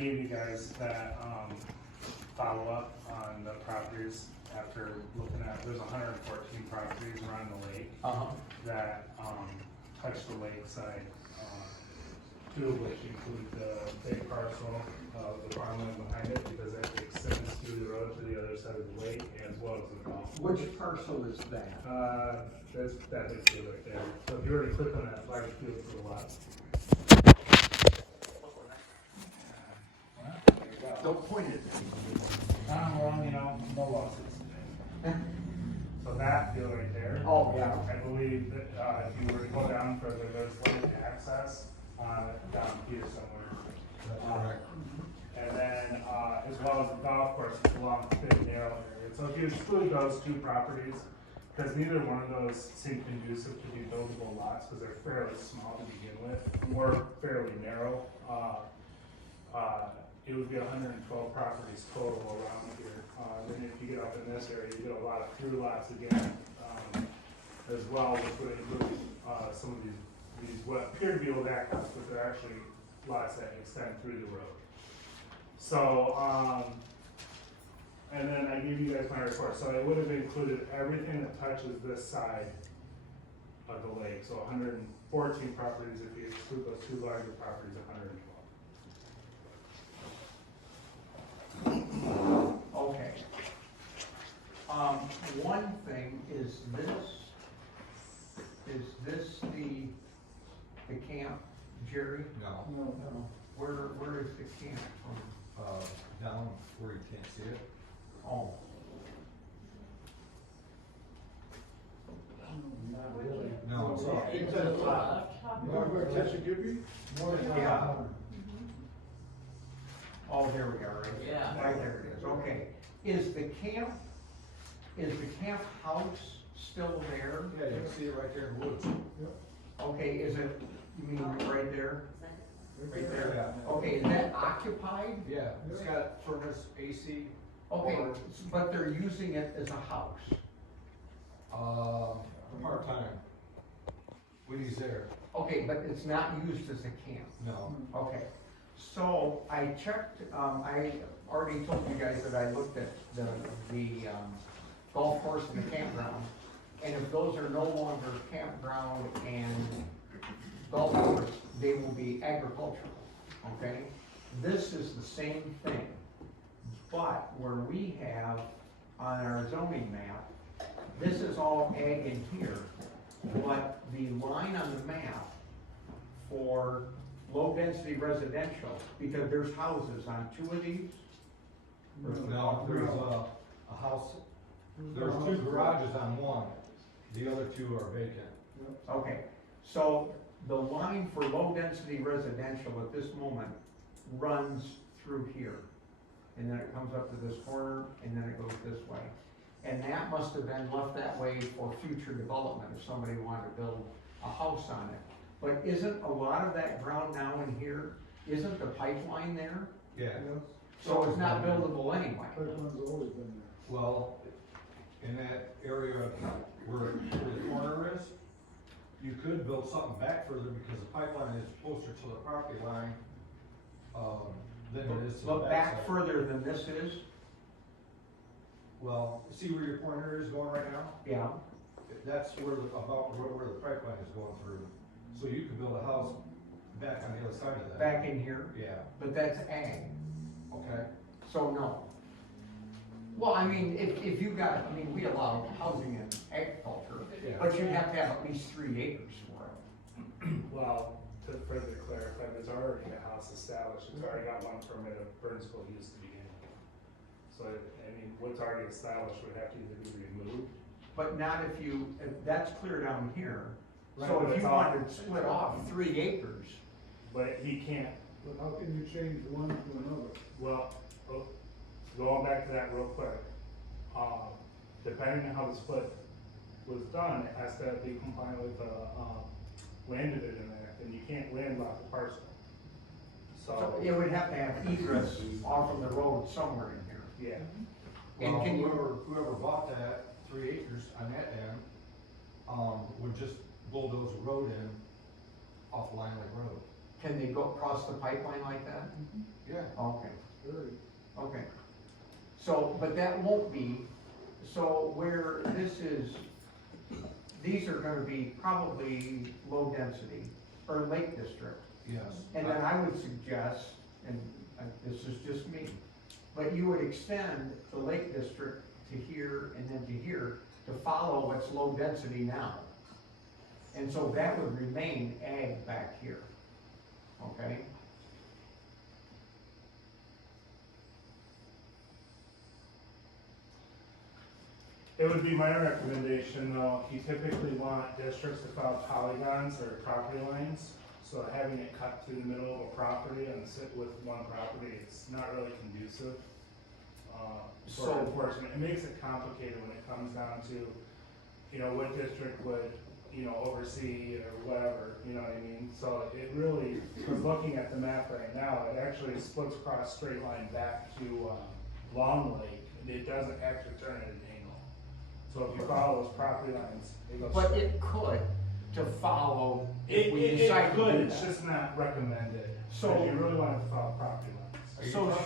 gave you guys that, follow-up on the properties after looking at, there's 114 properties around the lake that, touch the lakeside. Two of which include the big parcel of the farmland behind it, because it extends through the road to the other side of the lake, as well as the golf. Which parcel is that? There's that big field right there. So if you were to click on that large field to the left. Don't point it. Well, you know, no losses. So that field right there. Oh, yeah. I believe that, if you were to go down further, there's limited access, down here somewhere. That's correct. And then, as well as the golf course, it's a long, thin, narrow area. So if you exclude those two properties, because neither one of those seem conducive to be buildable lots, because they're fairly small to begin with, or fairly narrow, it would be 112 properties total around here. Then if you get up in this area, you get a lot of through lots again, as well, which would include, some of these what appear to be old acres, but they're actually lots that extend through the road. So, and then I gave you guys my report, so it would have included everything that touches this side of the lake, so 114 properties, if you exclude those two larger properties, 112. Okay. One thing, is this the camp, Jerry? No, No. Where is the camp from? down where you can't see it. Oh, Not really. No, it's not. It's at the top. More where Tessie Gibby? More than Yeah. Oh, there we are, right? Yeah. Right there it is, okay. Is the camp house still there? Yeah, you can see it right there in the woods. Okay, is it, you mean right there? Right there? Yeah. Okay, is that occupied? Yeah, it's got furnace, AC. Okay, Or, but they're using it as a house. part-time. When he's there. Okay, but it's not used as a camp. No. Okay, so I checked, I already told you guys that I looked at the golf course and the campground. And if those are no longer campground and golf course, they will be agricultural, okay? This is the same thing, but where we have on our zoning map, this is all ag in here, but the line on the map for low-density residential, because there's houses on two of these. No, there's a house, there's two garages on one, the other two are vacant. Okay, so the line for low-density residential at this moment runs through here. And then it comes up to this corner, and then it goes this way. And that must have been left that way for future development if somebody wanted to build a house on it. But isn't a lot of that ground now in here, isn't the pipeline there? Yeah, So it's not buildable anyway. Pipeline's always been there. well, in that area where the corner is, you could build something back further because the pipeline is closer to the property line, than it is to the But back backside. further than this is, Well, see where your pointer is going right now? yeah, That's where where the pipeline is going through. So you could build a house back on the other side of that. back in here, Yeah, but that's ag. okay. So no. Well, I mean, if you got, I mean, we allow housing in agriculture, Yeah. but you'd have to have at least 3 acres for it. Well, to further clarify, there's already a house established, it's already got one permit of Burnsville use to begin with. So, I mean, what's already established would have to either be removed. But not if that's clear down here. Right, So but if it's you all- wanted to split off 3 acres, But he can't, But how can you change one to another? well, going back to that real quick, depending on how the split was done, it has to be compliant with the, land division act, and you can't landlock the parcel. so So, it would have to have egress off of the road somewhere in here. yeah, And Well, can you- whoever bought that 3 acres on that end, would just bulldoze the road in off Lyon Lake Road. Can they go across the pipeline like that? Yeah. Okay, Very. okay. So, but that won't be, so where this is, these are gonna be probably low density or Lake District. Yes. And then I would suggest, and this is just me, but you would extend the Lake District to here and then to here to follow what's low density now. And so that would remain ag back here, okay? It would be my recommendation, though, you typically want districts to follow polygons or property lines. So having it cut through the middle of a property and sit with one property, it's not really conducive for So- enforcement. It makes it complicated when it comes down to, what district would, oversee or whatever, you know what I mean? So it really, because looking at the map right now, it actually splits across straight line back to Lyon Lake. It doesn't actually turn at an angle. So if you follow those property lines, it goes. But it could to follow if we It decide to could, do it's that. just not recommended. So- If you really want it to follow property lines. So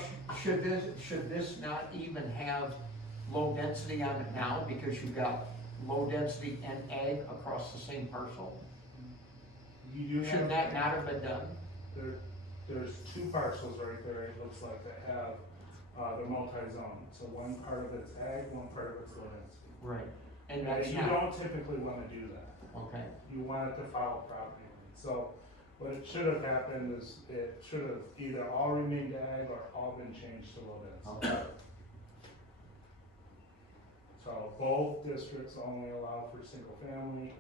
should this not even have low density on it now because you've got low density and ag across the same parcel? You do Should have, that not have been done? there's two parcels right there, it looks like, that have, they're multi-zone. So one part of it's ag, one part of it's low density. Right. And And that's you not, don't typically wanna do that. okay, You want it to follow property lines. So what it should have happened is it should have either all remained ag or all been changed to low density. okay, So both districts only allow for single family,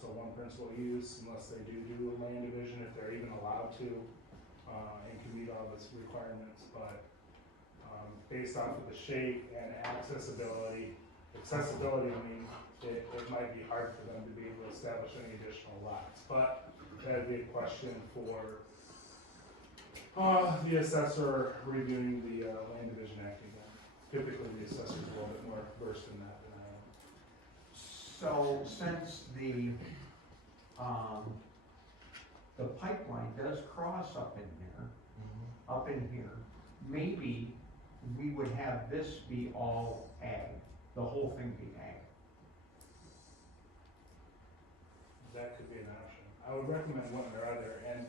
so one principal use unless they do a land division, if they're even allowed to, and can meet all these requirements, but, based off of the shape and accessibility, I mean, it might be hard for them to be able to establish any additional lots, but that'd be a question for, the assessor reviewing the, land division act again. Typically, the assessor's a little bit more versed in that than I am. so since the pipeline does cross up in here, maybe we would have this be all ag, the whole thing be ag. That could be an option. I would recommend one or other, and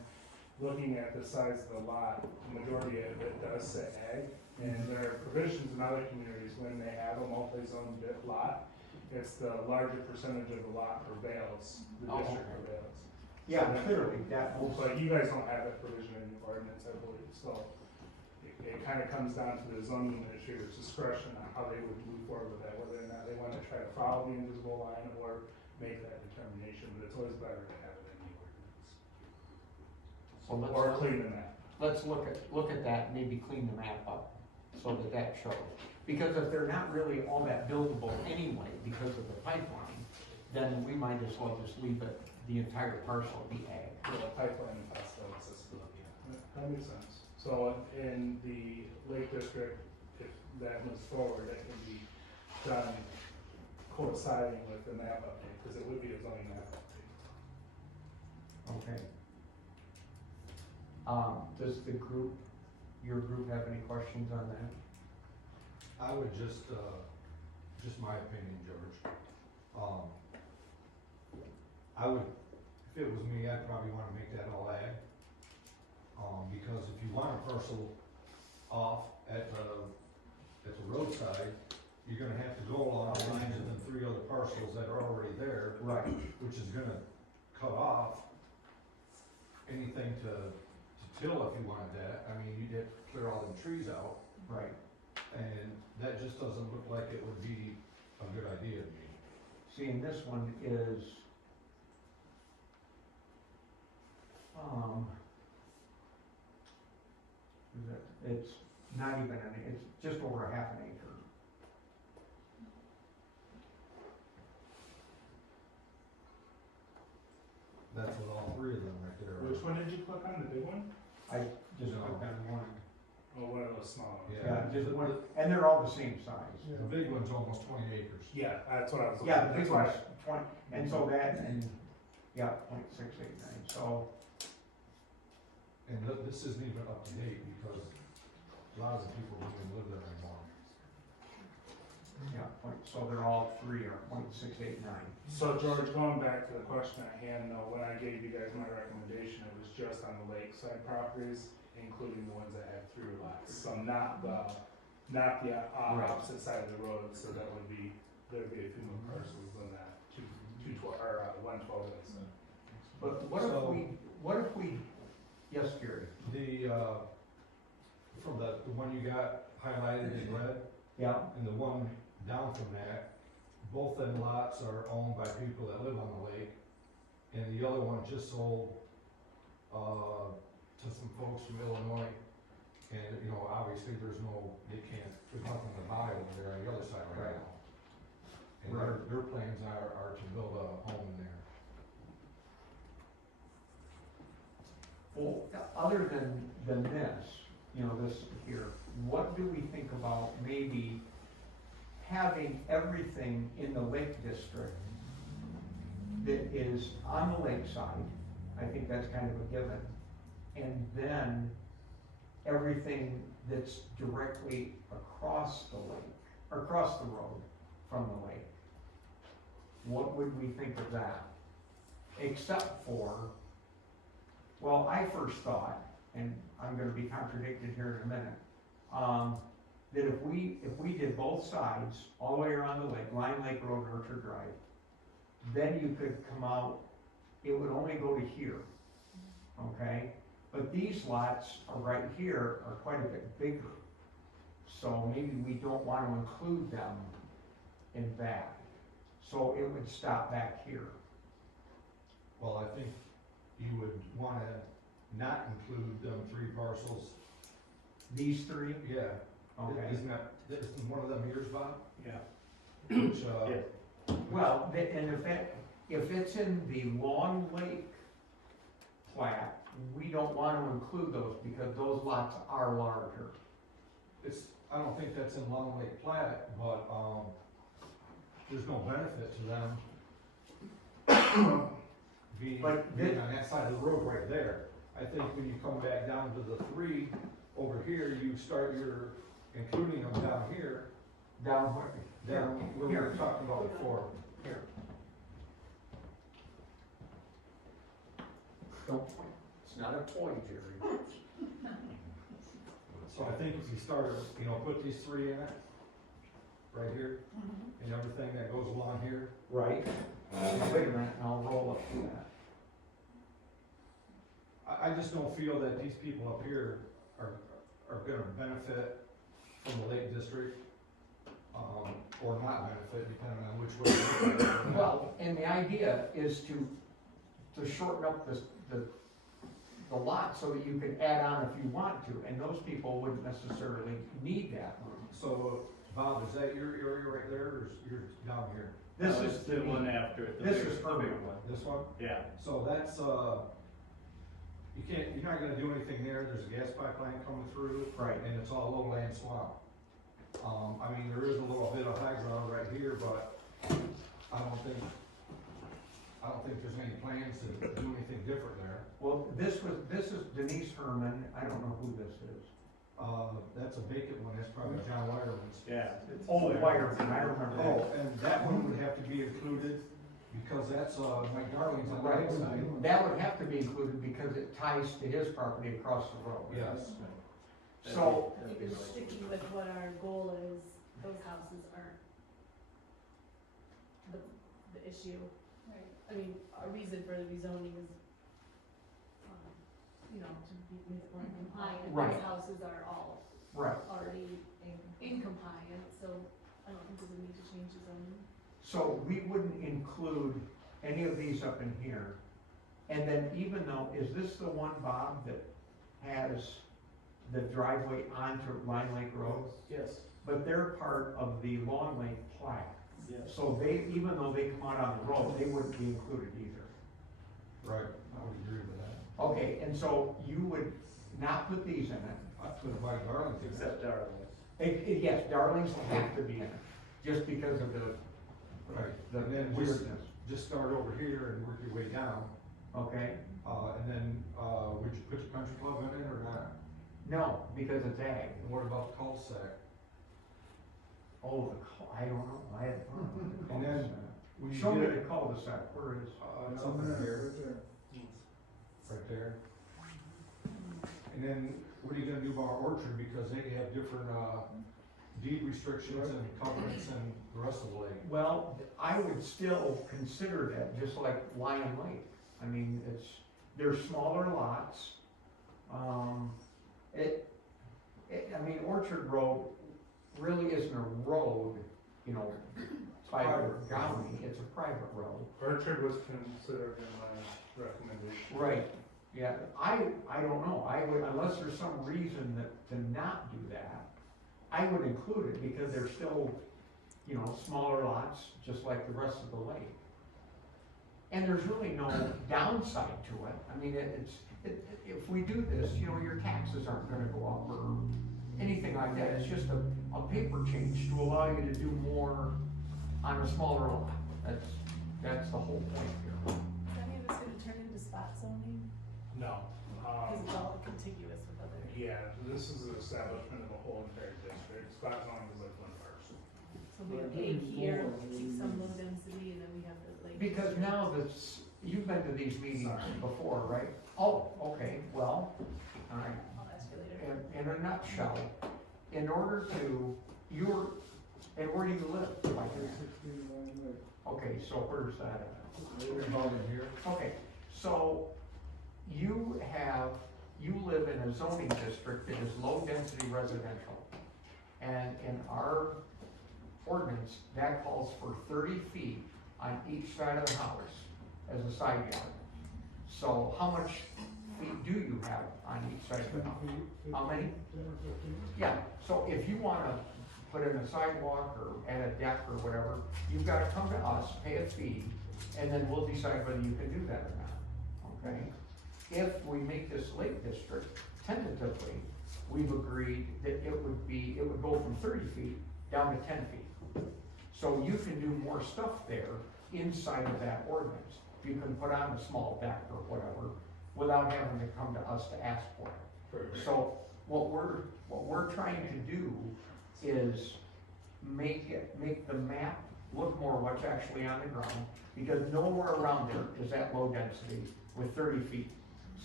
looking at the size of the lot, the majority of it does say ag, and there are provisions in other communities when they have a multi-zone lot, it's the larger percentage of the lot prevails, the Oh, district okay. prevails. Yeah, clearly, that will, So you guys don't have that provision in your ordinance, I believe, so it kind of comes down to the zoning administrator's discretion on how they would move forward with that, whether or not they want to try to follow the invisible line or make that determination, but it's always better to have it in the ordinance. so Or clean the map. let's look at that, maybe clean the map up so that shows. Because if they're not really all that buildable anyway because of the pipeline, then we might as well just leave it, the entire parcel be ag. For the pipeline and possible accessibility, yeah, that makes sense. So in the Lake District, if that moves forward, that can be done coinciding with the map update, because it would be a zoning map update. Okay. Does your group have any questions on that? I would just my opinion, George. I would, if it was me, I'd probably wanna make that all ag. Because if you want a parcel off at the roadside, you're gonna have to go along the lines of the 3 other parcels that are already there. Right. Which is gonna cut off anything to till if you wanted that. I mean, you'd have to clear all the trees out, Right. and that just doesn't look like it would be a good idea to me. See, and this one is, it's not even it's just over a half an acre. That's with all 3 of them right there. Which one did you click on, the big one? I just No. clicked on one. Or one of those small ones? Yeah. Just one, and they're all the same size. The big one's almost 20 acres. Yeah, that's what I was looking Yeah, at. the big That's what one's 20, and so that, and, yeah, .689, so, And this isn't even up to date because a lot of the people don't even live there anymore. Yeah, so they're all three are .689. So George, going back to the question at hand though, when I gave you guys my recommendation, it was just on the lakeside properties, including the ones that had through lots. So not the opposite side of the road, so that would be, there'd be a few more parcels than that, 112 instead. But what if we, yes, Gary? From the one you got highlighted in red, Yeah, and the one down from that, both them lots are owned by people that live on the lake. And the other one just sold, to some folks from Illinois. And, you know, obviously there's nothing to buy over there on the other side right now. And their plans are to build a home in there. well, other than this, you know, this here, what do we think about maybe having everything in the Lake District that is on the lakeside? I think that's kind of a given. And then everything that's directly across the lake, or across the road from the lake. What would we think of that? Except for, well, I first thought, and I'm gonna be contradicted here in a minute, that if we did both sides, all the way around the lake, Lyon Lake Road, Orchard Drive, then you could come out, it would only go to here, okay? But these lots are right here are quite a bit bigger, so maybe we don't want to include them in that. So it would stop back here. Well, I think you would wanna not include them 3 parcels. These three? Yeah. Okay. Isn't one of them yours, Bob? Yeah. Which, Well, and if it's in the Long Lake plat, we don't want to include those because those lots are larger. I don't think that's in Long Lake plat, but, there's no benefit to them being on that side of the road right there. I think when you come back down to the 3 over here, you start including them down here, Down where? down where we were talking about before. Here. Don't point. It's not a toy, Jerry. So I think if you start, put these 3 in it, right here, and everything that goes along here. Right. Wait a minute, and I'll roll up to that. I just don't feel that these people up here are gonna benefit from the Lake District, or not benefit, depending on which way. Well, and the idea is to shorten up the lot so that you can add on if you want to, and those people wouldn't necessarily need that. So, Bob, is that your area right there, or is yours down here? This is the one after it. This is the big permanent. one. This one? Yeah. So that's, you're not gonna do anything there, there's a gas pipeline coming through. Right. And it's all lowland swamp. There is a little bit of high ground right here, but I don't think there's any plans to do anything different there. Well, this is Denise Herman, I don't know who this is. That's a vacant one, that's probably John Wireman's. Yeah. Oh, Wireman, I remember that. Oh, and that one would have to be included, because that's, Mike Darling's on the right side. That would have to be included because it ties to his property across the road. Yes. So, Even sticking with what our goal is, those houses aren't the issue. Right. I mean, our reason for the rezoning is, to make it more compliant. Right. Those houses are all right, already in compliance, so I don't think there's a need to change the zoning. so we wouldn't include any of these up in here. And then even though, is this the one, Bob, that has the driveway onto Lyon Lake Road? Yes. But they're part of the Long Lake plat. Yes. So they, even though they come out on the road, they wouldn't be included either. Right, I would agree with that. Okay, and so you would not put these in it? I put Mike Darling's in there. Except Darling's. Yes, Darlings have to be in it, just because of the Right, the and then weirdness, just start over here and work your way down. okay? And then, would you put the country club in it or not? No, because it's ag. And what about the cul-de-sac? Oh, I don't know, I had. And then when you Show me get- the cul-de-sac, where is? It's Down over there, here, right there. right there. And then what are you gonna do about Orchard, because they have different, deed restrictions and covenants and the rest of the lake? Well, I would still consider that just like Lyon Lake. I mean, they're smaller lots. I mean, Orchard Road really isn't a road, you know, by the county, it's a private road. Orchard was considered in my recommendation. Right, yeah, I don't know, I would, unless there's some reason to not do that, I would include it because they're still, you know, smaller lots, just like the rest of the lake. And there's really no downside to it, I mean, if we do this, you know, your taxes aren't gonna go up or anything like that, it's just a paper change to allow you to do more on a smaller lot, that's the whole point here. Does any of this gonna turn into spot zoning? No. Because it's all contiguous with other. Yeah, this is the establishment of a whole entire district. Spot zoning is like one parcel. So we have ag here, keep some low density, and then we have the lake. Because now that's, you've been to these meetings before, right? Oh, okay, well, all right. I'll ask you later. In a nutshell, in order to, and where do you live? Like, 16 Lyon Lake. okay, so where's that at? About in here? Okay, so you live in a zoning district that is low-density residential. And in our ordinance, that calls for 30 feet on each side of the house as a side yard. So how much feet do you have on each side of the 10 house? feet, How many? 10 or 15. Yeah, so if you wanna put in a sidewalk or add a deck or whatever, you've gotta come to us, pay a fee, and then we'll decide whether you can do that or not, okay? If we make this Lake District, tentatively, we've agreed that it would go from 30 feet down to 10 feet. So you can do more stuff there inside of that ordinance. You can put on a small deck or whatever, without having to come to us to ask for it. So what we're trying to do is make the map look more what's actually on the ground, because nowhere around there is that low density with 30 feet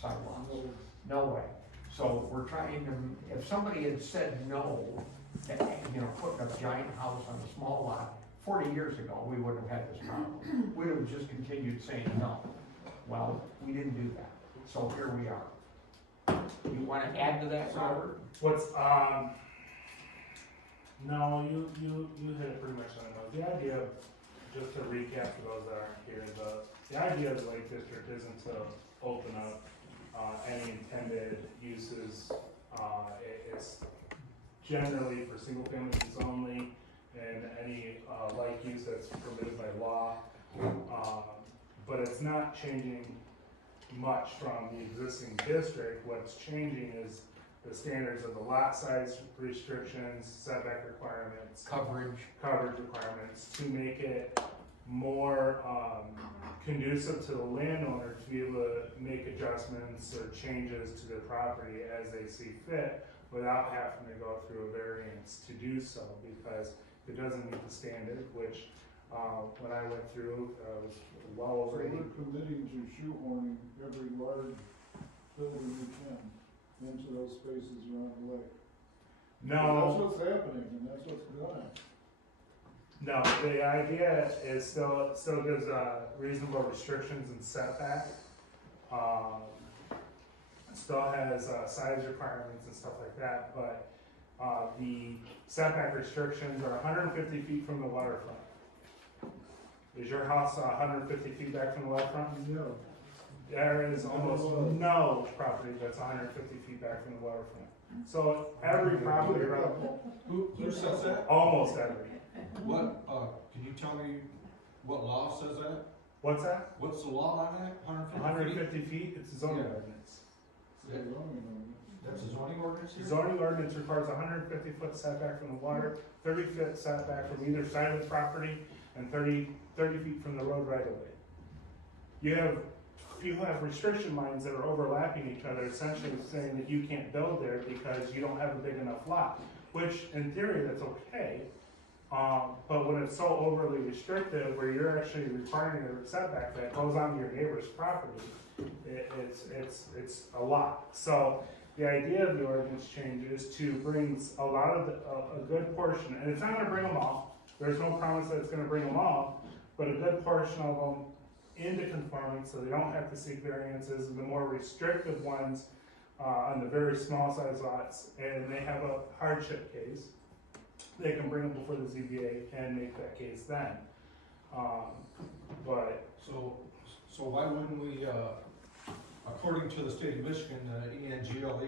sidewalks. No way. So we're trying to, if somebody had said no, to, you know, putting a giant house on a small lot 40 years ago, we wouldn't have had this problem. We would have just continued saying no. Well, we didn't do that. So here we are. You wanna add to that, Robert? What's, no, you hit it pretty much on the nose. The idea, just to recap for those that aren't here, the idea of the Lake District isn't to open up, any intended uses. It's generally for single family use only, and any, like use that's permitted by law. But it's not changing much from the existing district. What's changing is the standards of the lot size restrictions, setback requirements, coverage requirements, to make it more conducive to the landowner to be able to make adjustments or changes to their property as they see fit, without having to go through a variance to do so, because if it doesn't meet the standard, which when I went through, was well over So 80. we're committing to shoehorning every large building we can into those spaces around the lake. No. That's what's happening, and that's what's going on. No, the idea is still gives reasonable restrictions and setback. Still has size requirements and stuff like that, but the setback restrictions are 150 feet from the waterfront. Is your house 150 feet back from the waterfront? No. There is almost no property that's 150 feet back from the waterfront. So every property around, Who says that? almost every. What, can you tell me what law says that? What's that? What's the law on that? 150 feet? 150 feet, it's a zoning Yeah. ordinance. So zoning ordinance. That's a zoning ordinance here? Zoning ordinance requires 150 foot setback from the water, 30 foot setback from either side of the property, and 30 feet from the road right of way. You have you have restriction lines that are overlapping each other, essentially saying that you can't build there because you don't have a big enough lot, which in theory, that's okay. But when it's so overly restrictive, where you're actually requiring a setback that goes onto your neighbor's property, it's a lot. So the idea of the ordinance change is to bring a lot of, a good portion, and it's not gonna bring them all, there's no promise that it's gonna bring them all, but a good portion of them into conformance, so they don't have to seek variances, and the more restrictive ones, on the very small size lots, and they have a hardship case, they can bring them before the ZBA and make that case then. But, So why wouldn't we, according to the state of Michigan, the ENGLE,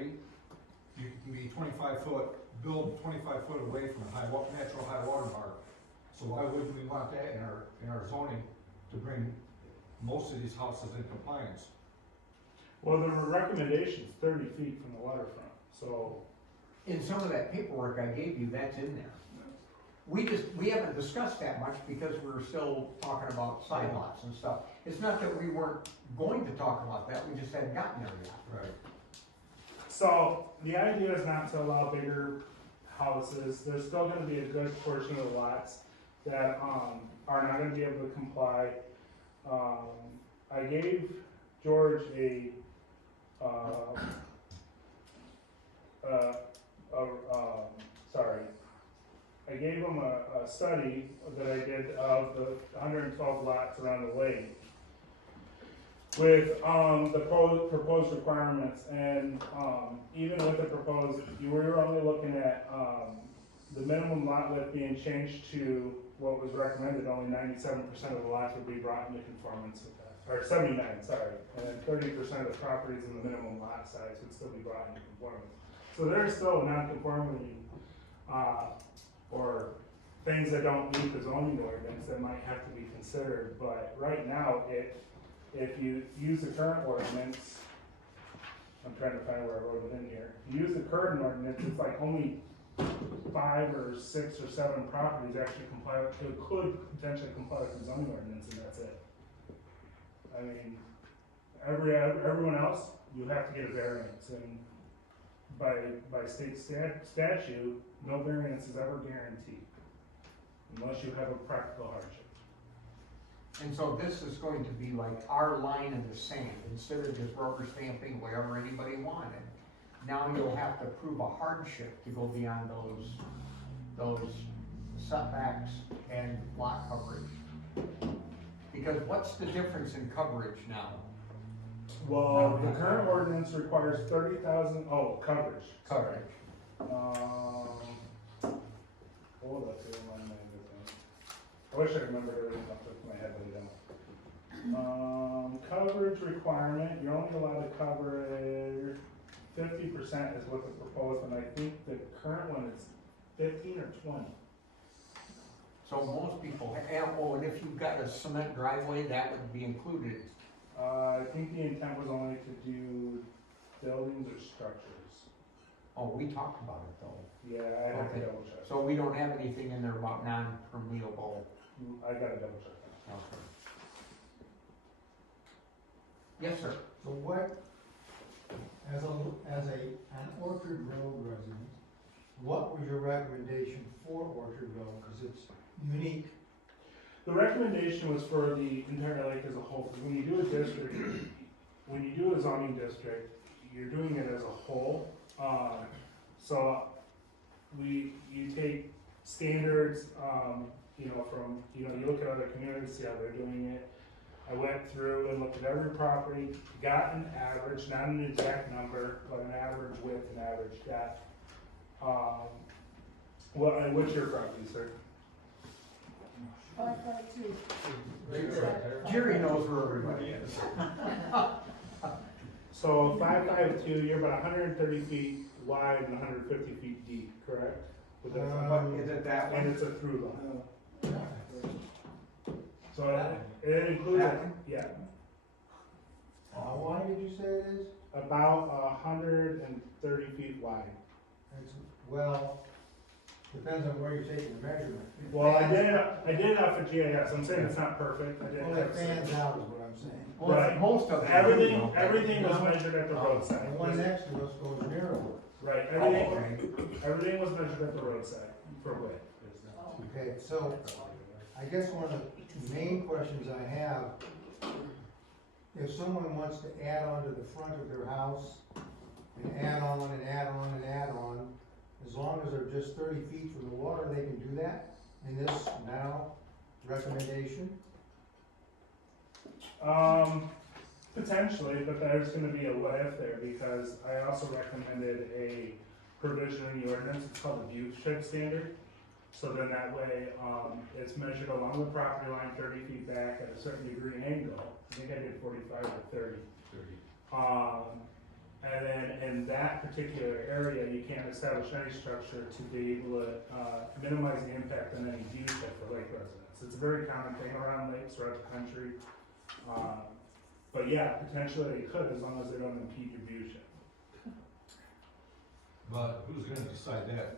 you can be 25 foot, build 25 foot away from a natural high water mark. So why wouldn't we want that in our zoning to bring most of these houses in compliance? well, the recommendation's 30 feet from the waterfront, so, In some of that paperwork I gave you, that's in there. We haven't discussed that much because we're still talking about side lots and stuff. It's not that we weren't going to talk about that, we just hadn't gotten there yet. Right. so the idea is not to allow bigger houses. There's still gonna be a good portion of the lots that, are not gonna be able to comply. I gave George I gave him a study that I did of the 112 lots around the lake with, the proposed requirements, and, even with the proposed, we were only looking at, the minimum lot width being changed to what was recommended. Only 97% of the lots would be brought into conformance with that, or 79, sorry, and then 30% of the properties in the minimum lot size would still be brought into conformance. So there's still non-conformity, or things that don't meet the zoning ordinance that might have to be considered, but right now, if you use the current ordinance, I'm trying to find where I wrote it in here, if you use the current ordinance, it's like only 5 or 6 or 7 properties actually comply with, could potentially comply with the zoning ordinance, and that's it. I mean, everyone else, you have to get a variance, and by state statute, no variance is ever guaranteed, unless you have a practical hardship. And so this is going to be like our line in the sand, instead of just rubber stamping whatever anybody wanted. Now you'll have to prove a hardship to go beyond those setbacks and lot coverage. Because what's the difference in coverage now? Well, the current ordinance requires 30,000, coverage. Coverage. Hold up, here, one minute. I wish I remembered everything off the top of my head, but I don't. Coverage requirement, you're only allowed to cover 50% is what the proposed, and I think the current one is 15 or 20. So most people, and if you've got a cement driveway, that would be included. I think the intent was only to do buildings or structures. Oh, we talked about it though. Yeah, I have to Okay. double check. So we don't have anything in there about non-permeable. I gotta double check that. Okay. Yes, sir. So what, as an Orchard Road resident, what was your recommendation for Orchard Road? Because it's unique. The recommendation was for the entire lake as a whole, because when you do a district, when you do a zoning district, you're doing it as a whole. So you take standards, from, you look at other communities, see how they're doing it. I went through and looked at every property, got an average, not an exact number, but an average width and average depth. What's your property, sir? 552. Jerry knows where everybody is. So 552, you're about 130 feet wide and 150 feet deep, correct? With that Is it that and one? it's a through line. So That it includes, That one? yeah, How wide did you say it is? about 130 feet wide. It's, well, Depends on where you're taking the measurement. Well, I did it off of GIS, I'm saying it's not perfect, I didn't Well, have it to say. fans out is what I'm saying. Well, Right. most of them. Everything was measured at the roadside. The one next to us goes narrower. Right, everything was measured at the roadside for width. Okay, so I guess one of the main questions I have, if someone wants to add on to the front of their house, and add on and add on and add on, as long as they're just 30 feet from the water, they can do that in this now recommendation? Potentially, but there's gonna be a what if there, because I also recommended a provision in the ordinance, it's called the view shed standard. So then that way, it's measured along the property line 30 feet back at a certain degree angle. I think I did 45 or 30. And then in that particular area, you can't establish any structure to be able to minimize the impact on any view shed for lake residents. It's a very common thing around lakes throughout the country. But yeah, potentially they could, as long as they don't impede your view shed. But who's gonna decide that?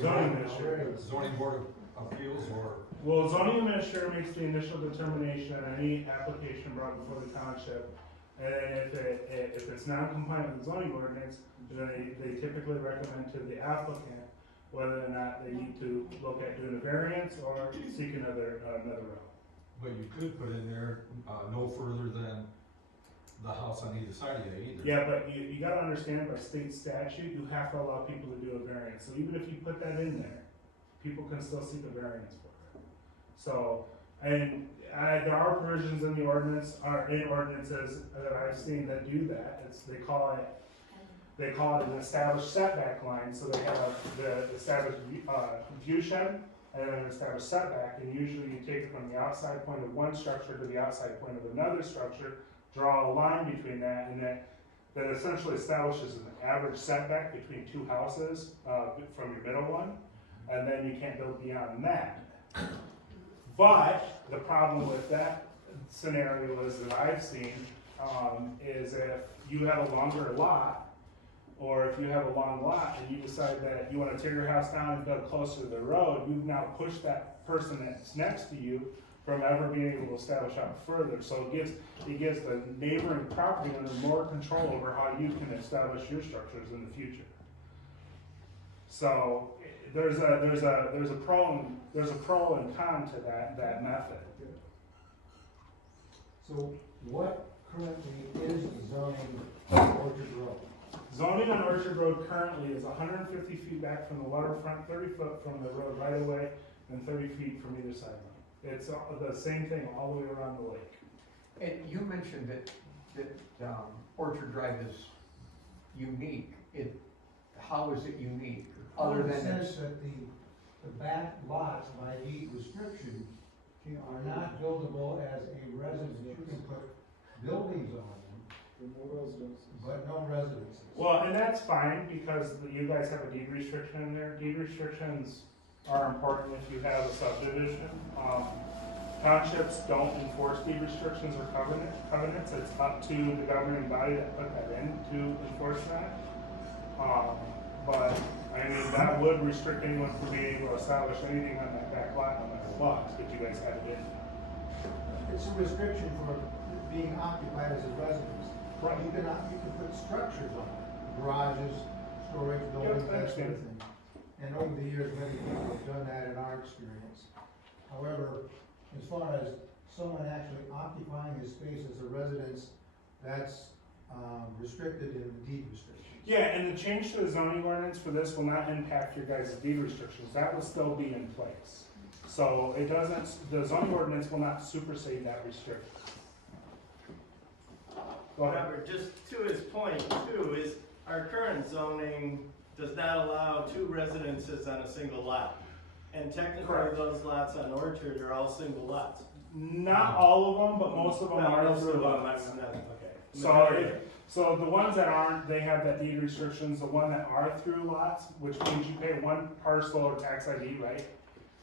Zoning administrator. Zoning board of appeals or? Well, zoning administrator makes the initial determination on any application brought before the township. And then if it's non-compliant with the zoning ordinance, then they typically recommend to the applicant whether or not they need to look at doing a variance or seek another route. But you could put in there, no further than the house on either side of you either. Yeah, but you gotta understand, by state statute, you have to allow people to do a variance. So even if you put that in there, people can still seek a variance for it. So, and there are provisions in the ordinance, or in ordinances that I've seen that do that. They call it an established setback line. So they have the established view shed and then an established setback. And usually you take it from the outside point of one structure to the outside point of another structure, draw a line between that, and that essentially establishes an average setback between two houses from your middle one, and then you can't go beyond that. But the problem with that scenario is that I've seen is if you have a longer lot, or if you have a long lot and you decide that you want to tear your house down and build closer to the road, you've now pushed that person that's next to you from ever being able to establish out further. So it gives the neighboring property owner more control over how you can establish your structures in the future. So there's a pro and con to that method. So what currently is zoning Orchard Road? Zoning on Orchard Road currently is 150 feet back from the waterfront, 30 foot from the road right away, and 30 feet from either sideline. It's the same thing all the way around the lake. And you mentioned that Orchard Drive is unique. How is it unique? Other than It it's, says that the back lots by deed restriction are not buildable as a residence. You can put buildings on them, For no residences. but no residences. Well, and that's fine because you guys have a deed restriction in there. Deed restrictions are important if you have a subdivision. Townships don't enforce deed restrictions or covenants. It's up to the governing body that put that in to enforce that. But I mean, that would restrict anyone from being able to establish anything on that back lot no matter what, if you guys had it in. It's a restriction for being occupied as a residence. Right. You can put structures on it, garages, storage buildings, I that sort of understand. thing. And over the years, many people have done that in our experience. However, as far as someone actually occupying a space as a residence, that's restricted in the deed restriction. Yeah, and the change to the zoning ordinance for this will not impact your guys' deed restrictions. That will still be in place. So it doesn't, the zoning ordinance will not supersede that restriction. Go ahead. Robert, just to his point too, is our current zoning does not allow two residences on a single lot. And technically, Correct. those lots on Orchard are all single lots. Not all of them, but most of them Well, are most of through them, lots. that's not, okay. So, Majority. so the ones that aren't, they have that deed restrictions. The one that are through lots, which means you pay one parcel or tax ID, right?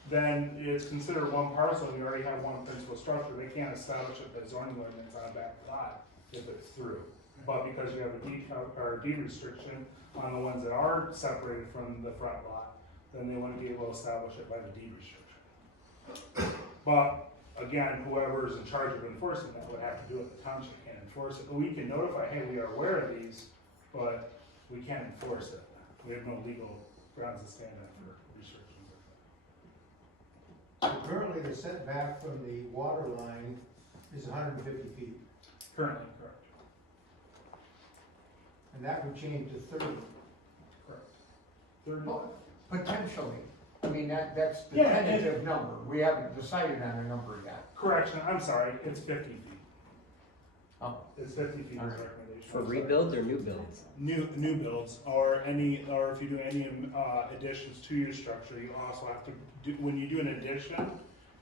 Then it's considered one parcel and you already have one principal structure. They can't establish it as zoning ordinance on a back lot if it's through. But because you have a deed restriction on the ones that are separated from the front lot, then they wouldn't be able to establish it by the deed restriction. But, again, whoever's in charge of enforcing that would have to do it, the township can't enforce it. We can notify, hey, we are aware of these, but we can't enforce it. We have no legal grounds to stand on for restrictions like that. So currently, the setback from the water line is 150 feet, Currently, correct. and that would change to 30. Correct. Third, Well, potentially, I mean, that's the Yeah, and- tentative number, we haven't decided on a number yet. correction, I'm sorry, it's 50 feet. Oh. It's 50 feet is Alright. recommendation. For I'm sorry. rebuilds or new builds? New builds, or if you do any, additions to your structure, you also have to do, when you do an addition,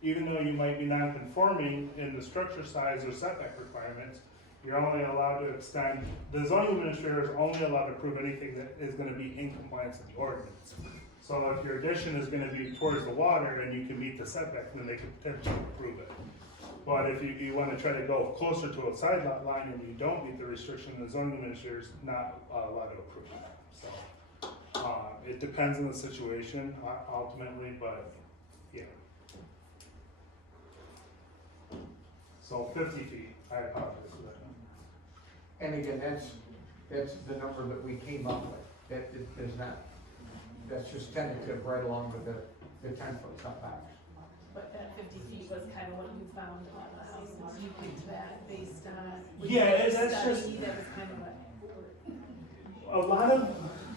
even though you might be non-conforming in the structure size or setback requirements, you're only allowed to extend, the zoning administrator is only allowed to approve anything that is gonna be in compliance with the ordinance. So if your addition is gonna be towards the water and you can meet the setback, then they could potentially approve it. But if you wanna try to go closer to a side lot line and you don't meet the restriction, the zoning administrator is not allowed to approve that. So, it depends on the situation ultimately, but, yeah. So 50 feet, I apologize for that. And again, that's the number that we came up with, that it does not, that's just tentative right along with the 10-foot setbacks. But that 50 feet was kind of what you found on the houses, you picked that based on. Yeah, that's study, just- That was kind of what. A lot of,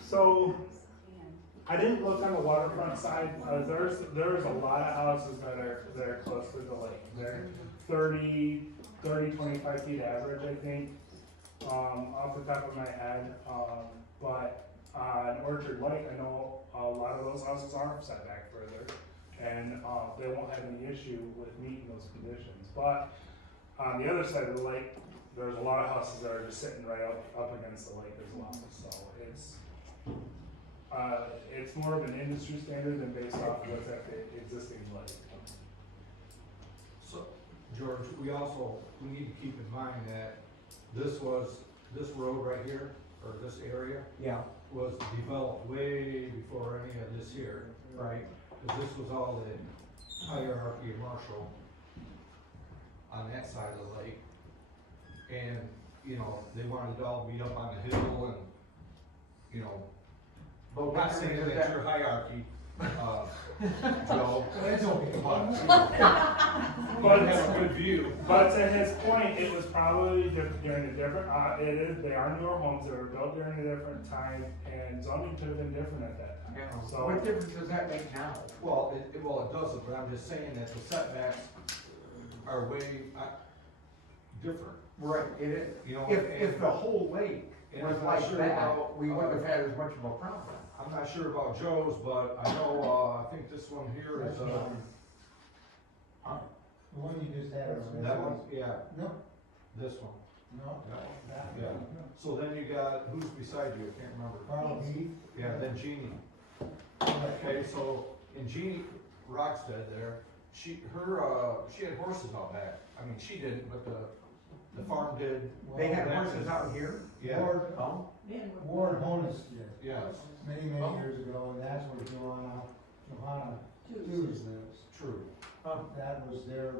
so, I didn't look on the waterfront side, there's a lot of houses that are close to the lake. They're 25 feet average, I think, off the top of my head. But on Orchard Lake, I know a lot of those houses are set back further, and they won't have any issue with meeting those conditions. But on the other side of the lake, there's a lot of houses that are just sitting right up against the lake as well. So it's more of an industry standard than based off of what's at the existing lake. So, George, we need to keep in mind that this road right here, or this area, Yeah, was developed way before any of this here. right. Because this was all the hierarchy of Marshall on that side of the lake. And, they wanted it all to be up on the hill and, But I'm what not saying is that's your hierarchy, Joe. It's okay. But have a good view. But to his point, it was probably during a different, they are newer homes that were built during a different time, and zoning could have been different at that time. Yeah. So, What difference does that make now? Well, it doesn't, but I'm just saying that the setbacks are way different. Right, it is. If And the whole lake and was I'm not like sure that, about, we wouldn't have had as much of a problem. I'm not sure about Joe's, but I know, I think this one here is, The one you just had. that one, yeah, No, this one. no, that Yeah. one. So then you got, who's beside you? I can't remember. Carl Heath. Yeah, then Jeannie. Okay, so in Jeannie Rockstead there, she had horses out back. I mean, she didn't, but the farm did. They had That horses was- out here? Yeah, Oh, Ward Honus did, yes, many years ago, and that's where Johanna Hughes lives. true. That was their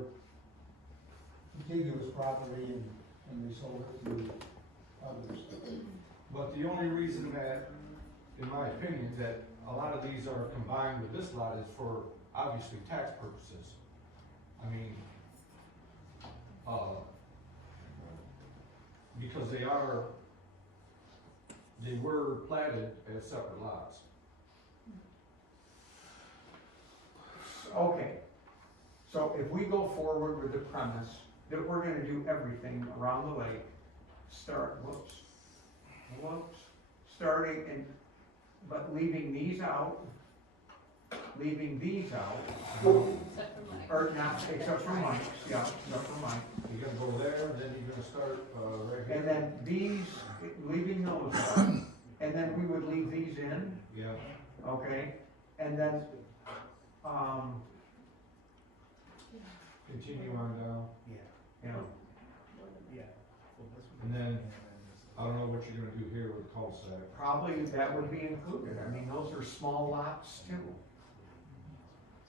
contiguous property, and they sold it to others. But the only reason that, in my opinion, that a lot of these are combined with this lot is for obviously tax purposes. I mean, because they were platted as separate lots. okay. So if we go forward with the premise that we're gonna do everything around the lake, but leaving these out, Except for Mike. or not, except for Mike's, yeah, except for Mike. You're gonna go there, then you're gonna start, right here. And then these, leaving those out, and then we would leave these in, Yeah, okay? And then, continue on down, you know, yeah. and then, I don't know what you're gonna do here with the cul-de-sac. probably that would be included. I mean, those those are small lots too.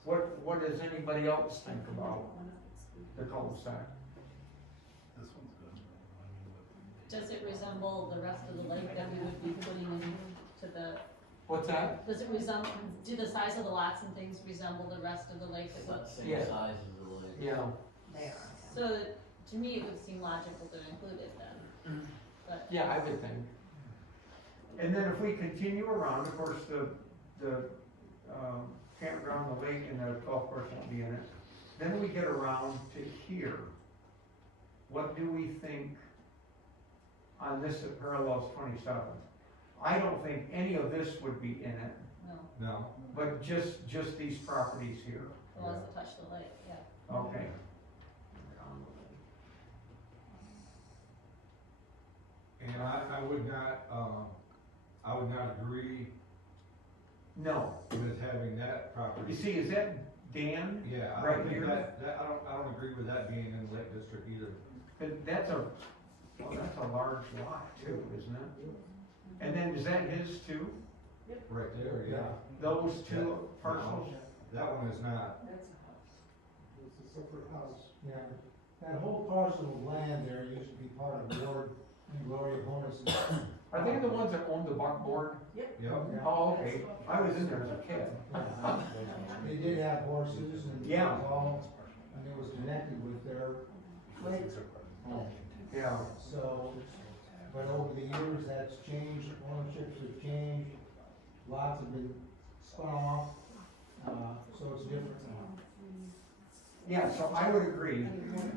What does anybody else think about the cul-de-sac? Does it resemble the rest of the lake that we would be putting into the, What's that? does it resemble, do the size of the lots and things resemble the rest of the lake that would? Same Yeah. size as the lake. Yeah. So, to me, it would seem logical to include it then, but. Yeah, I would think. And then if we continue around, of course, the campground, the lake, and the golf course won't be in it. Then we get around to here. What do we think on this that parallels 27? I don't think any of this would be in it, No, No, but just these properties here. the ones that touch the lake, yeah. Okay. and I would not agree No. with having that You property. see, is that Dan? Yeah, I Right don't think here? I don't agree with that being in the Lake District either. But that's a large lot too, isn't it? And then is that his too? Right there, yeah. Those two parcels? That one is not. It's a separate house. Yeah, that whole parcel of land there used to be part of Ward and Gloria Bonus's. Are they the ones that own the buckboard? Yep. Oh, okay. I was in there as a kid. They did have horses and. Yeah. And it was connected with their home. Yeah. So, but over the years, that's changed, ownerships have changed, lots have been spun off, so it's different now. Yeah, so I would agree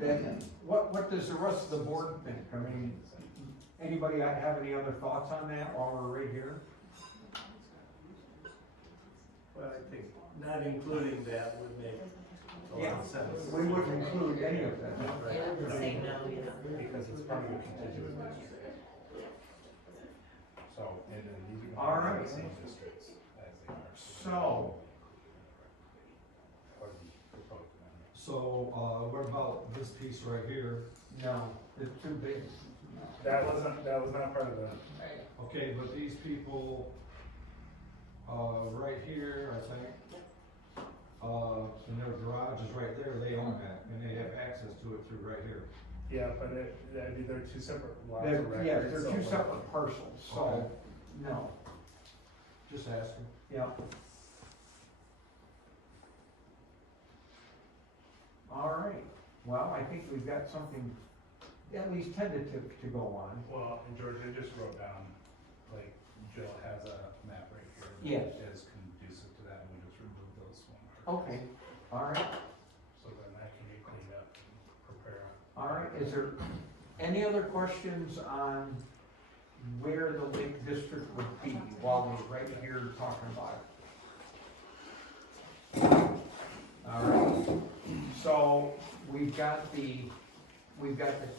that, what does the rest of the board think? I mean, anybody have any other thoughts on that while we're right here? Well, I think not including that would make a lot of sense. We wouldn't include any of that. Say no, yeah. Because it's part of the contiguous district. So, and then these are All gonna be right. the same districts as they are. So, Or the proposed amendment. So, what about this piece right here? no, it's too big. That was not part of the, Okay, but these people, right here, I think, and their garage is right there, they own that, and they have access to it through right here. yeah, but they're two separate lots They're, of record. yeah, they're so, two separate parcels, so, Okay. no, Just asking. yeah. All right, well, I think we've got something at least tentative to go on. Well, and George, I just wrote down, like, Jill has a map right here. Yes. That is conducive to that, and we just removed those one. Okay, all right, So then that can get cleaned up and prepare. all right, is there any other questions on where the Lake District would be while we're right here talking about it? All right, so we've got the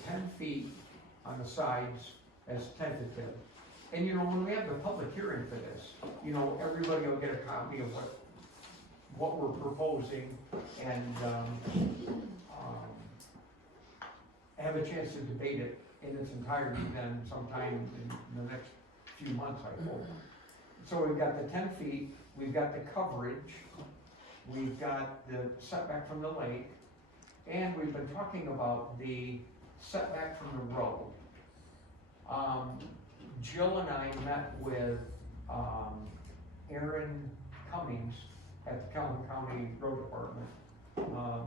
10 feet on the sides as tentative. And you know, when we have the public hearing for this, you know, everybody will get a copy of what we're proposing and, have a chance to debate it in its entirety then sometime in the next few months, I hope. So we've got the 10 feet, we've got the coverage, we've got the setback from the lake, and we've been talking about the setback from the road. Jill and I met with, Aaron Cummings at the Calhoun County Road Department,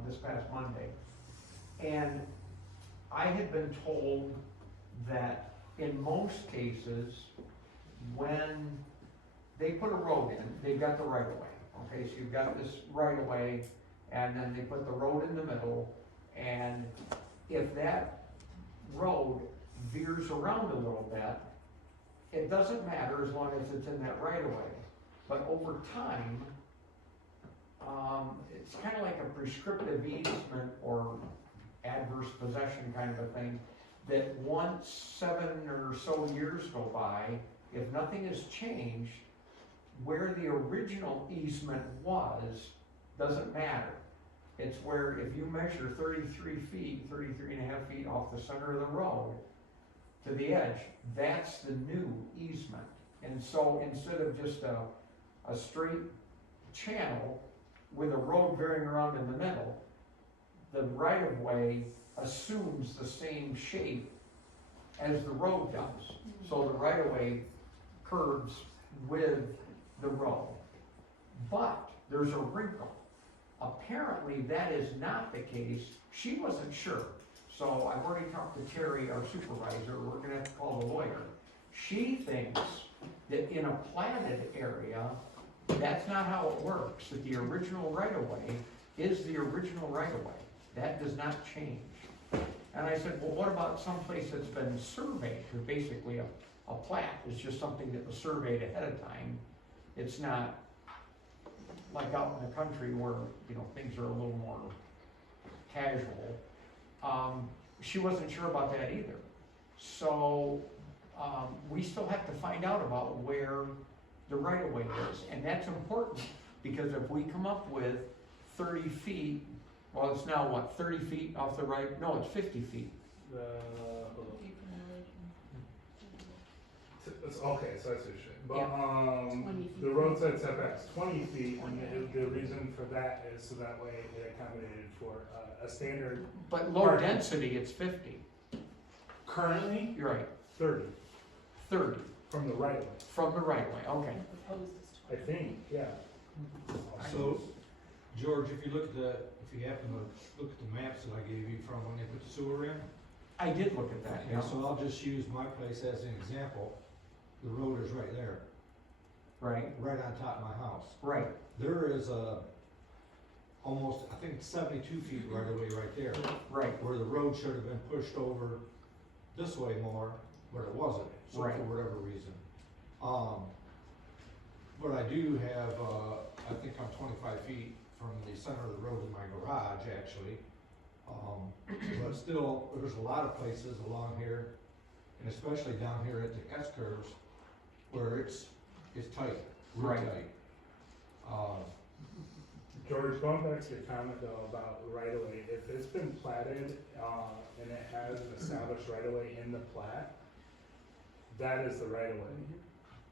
this past Monday. And I had been told that in most cases, when they put a road in, they've got the right of way. Okay, so you've got this right of way, and then they put the road in the middle, and if that road veers around a little bit, it doesn't matter as long as it's in that right of way. But over time, it's kind of like a prescriptive easement or adverse possession kind of a thing, that once 7 or so years go by, if nothing has changed, where the original easement was, doesn't matter. It's where if you measure 33 and a half feet off the center of the road to the edge, that's the new easement. And so instead of just a a straight channel with a road veering around in the middle, the right-of-way assumes the same shape as the road does. So the right-of-way curves with the road. But there's a wrinkle. Apparently that is not the case. She wasn't sure. So I've already talked to Terry, our supervisor, we're gonna have to call the lawyer. She thinks that in a platted area, that's not how it works, that the original right-of-way is the original right-of-way. That does not change. And I said, well, what about someplace that's been surveyed? Because basically a plat is just something that was surveyed ahead of time. It's not like out in the country where, you know, things are a little more casual. She wasn't sure about that either. So we still have to find out about where the right-of-way is. And that's important because if we come up with 30 feet, well, it's now what, 30 feet off the right? No, it's 50 feet. Okay, so that's your shit. But, Yeah. 20 feet. the roadside setback's 20 feet, and the reason for that is so that way it accommodated for a standard. But low Parking. density, it's 50. Currently, You're right, 30 30 from the right of way, from the right-of-way, okay. Proposed is I think, yeah. So, George, if you happen to look at the maps that I gave you from when they put the sewer in, I did look at that, yeah. so I'll just use my place as an example. The road is right there, Right, right on top of my house. right, There is almost, I think 72 feet right away right there, right, where the road should have been pushed over this way more, but it wasn't, so Right. for whatever reason. But I do have, I think I'm 25 feet from the center of the road in my garage, actually. But still, there's a lot of places along here, and especially down here at the S-curves, where it's tight, real Right. tight. George, going back to your comment though about right of way, if it's been platted, and it has an established right of way in the plat, that is the right of way,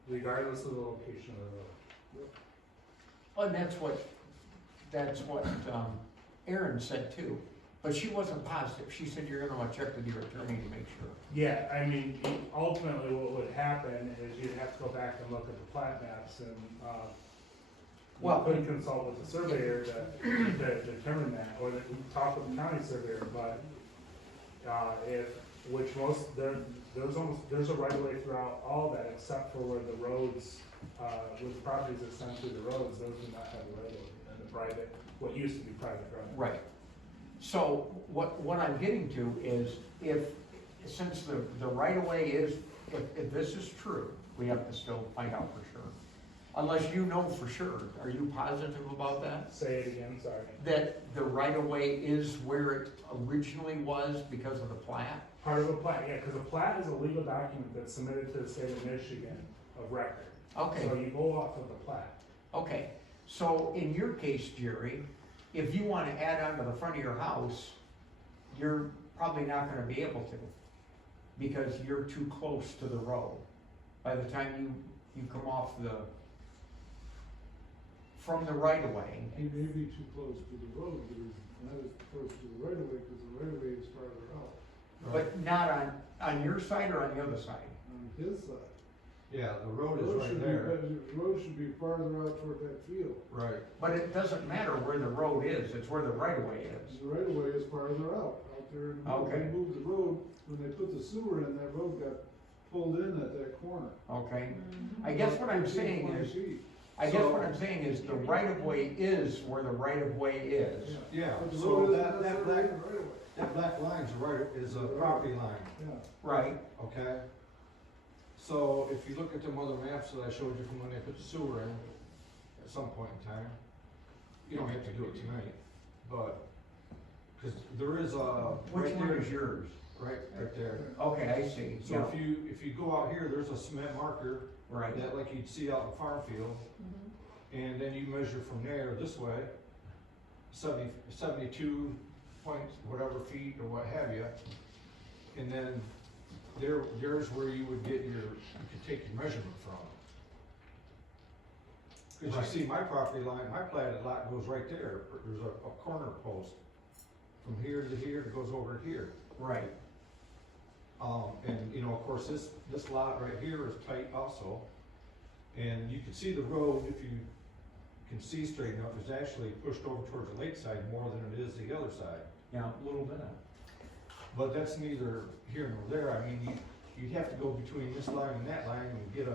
regardless of the location of the road. and that's what Erin said too, but she wasn't positive, she said you're gonna wanna check with your attorney to make sure. Yeah, I mean, ultimately what would happen is you'd have to go back and look at the plat maps and, Well- you could consult with the surveyor to determine that, or that you talk with the county surveyor, but, there's a right of way throughout all that, except for where the roads, where the properties extend through the roads, those do not have a right of way, and the private, what used to be private drive. Right. So what I'm getting to is since the right-of-way is, if this is true, we have to still find out for sure. Unless you know for sure, are you positive about that? Say it again, sorry. That the right-of-way is where it originally was because of the plat? Part of a plat, yeah, because a plat is a legal document that's submitted to the state of Michigan of record. Okay, So you go off of the plat. okay. So in your case, Jerry, if you wanna add on to the front of your house, you're probably not gonna be able to, because you're too close to the road. By the time you come off from the right of way, He may be too close to the road, but he's not as close to the right of way, because the right of way is farther out, but not on your side or on the other side. on his side. Yeah, the road The is road right should be- there. The road should be farther out toward that field. Right. But it doesn't matter where the road is, it's where the right of way is. The right of way is farther out there in the middle. Okay. They moved the road, when they put the sewer in, that road got pulled in at that corner. Okay? I guess what I'm saying 15, is, 20 feet. the right of way is where the right of way is. Yeah, But the so road isn't that necessarily black, in the right of way. that black line's is a property line, Yeah. Right, okay? So if you look at them other maps that I showed you from when they put the sewer in, at some point in time, you don't have to do it tonight, but, cause there is a. which right one there- is yours? Right there. Okay, I see, So yeah, if you go out here, there's a cement marker right, that like you'd see out in the farm field, and then you measure from there this way, 72 point whatever feet or what have you, and then there's where you would get you could take your measurement from. Cause you see my property line, my platted lot goes right there, there's a corner post. From here to here, it goes over to here. Right. And you know, of course, this lot right here is tight also. And you can see the road, if you can see straight enough, is actually pushed over towards the lakeside more than it is the other side. Yeah, a little bit of. But that's neither here nor there. I mean, you'd have to go between this line and that line and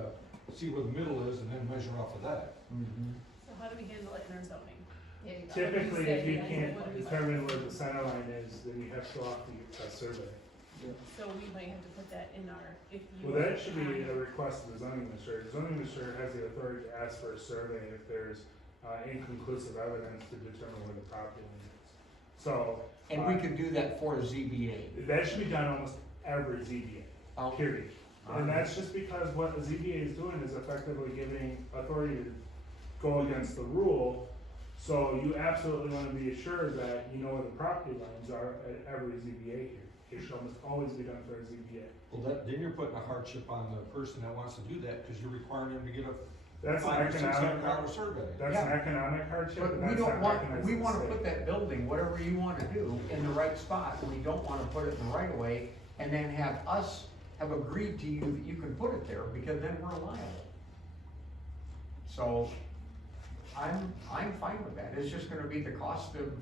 see where the middle is and then measure off of that. Mm-hmm. So how do we handle it in our zoning? There you go. Typically, if you can't What do we say? determine where the center line is, then you have to go off the survey. So we might have to put that in our, if you. Well, that should be a request of the zoning administrator. The zoning administrator has the authority to ask for a survey if there's inconclusive evidence to determine where the property line is. So. And we could do that for a ZBA. That should be done almost every ZBA, period. And that's just because what the ZBA is doing is effectively giving authority to go against the rule. So you absolutely want to be assured that you know where the property lines are at every ZBA here. It should almost always be done for a ZBA. Well, then you're putting a hardship on the person that wants to do that, cause you're requiring them to get a That's an economic, survey. that's an economic hardship, But but we that's don't not want, recognized we in the wanna state. put that building, whatever you wanna do, in the right spot. We don't wanna put it in the right of way and then have us have agreed to you that you can put it there, because then we're liable. So, I'm fine with that. It's just gonna be the cost of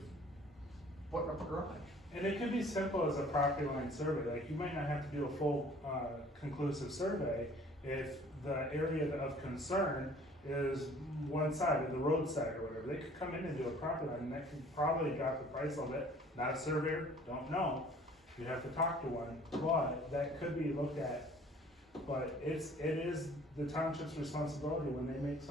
putting up a garage. And it could be simple as a property line survey, like you might not have to do a full, conclusive survey if the area of concern is one side, or the roadside or whatever. They could come in and do a property line, and that could probably got the price of it, not a surveyor, don't know. You have to talk to one, but that could be looked at. But it is the township's responsibility when they make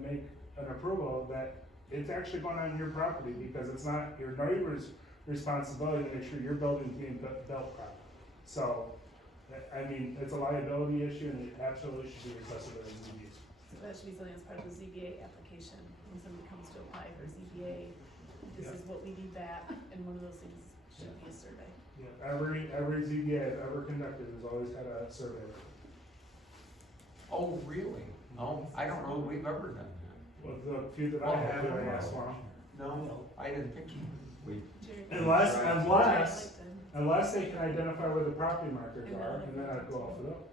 make an approval that it's actually going on your property, because it's not your neighbor's responsibility to make sure your building's being built properly. So, I mean, it's a liability issue, and it absolutely should be requested by the ZBA. So that should be something as part of the ZBA application, when somebody comes to apply for ZBA, this is what we need back, and one of those things should be a survey. Yeah, every ZBA I've ever conducted has always had a survey. Oh, really? Oh, I don't know that we've ever done that. With the few that I have, I asked for them. No, I didn't think so. Jerry, Unless I'd like to- Unless they can identify where the property markers are, and then I'd go off of those.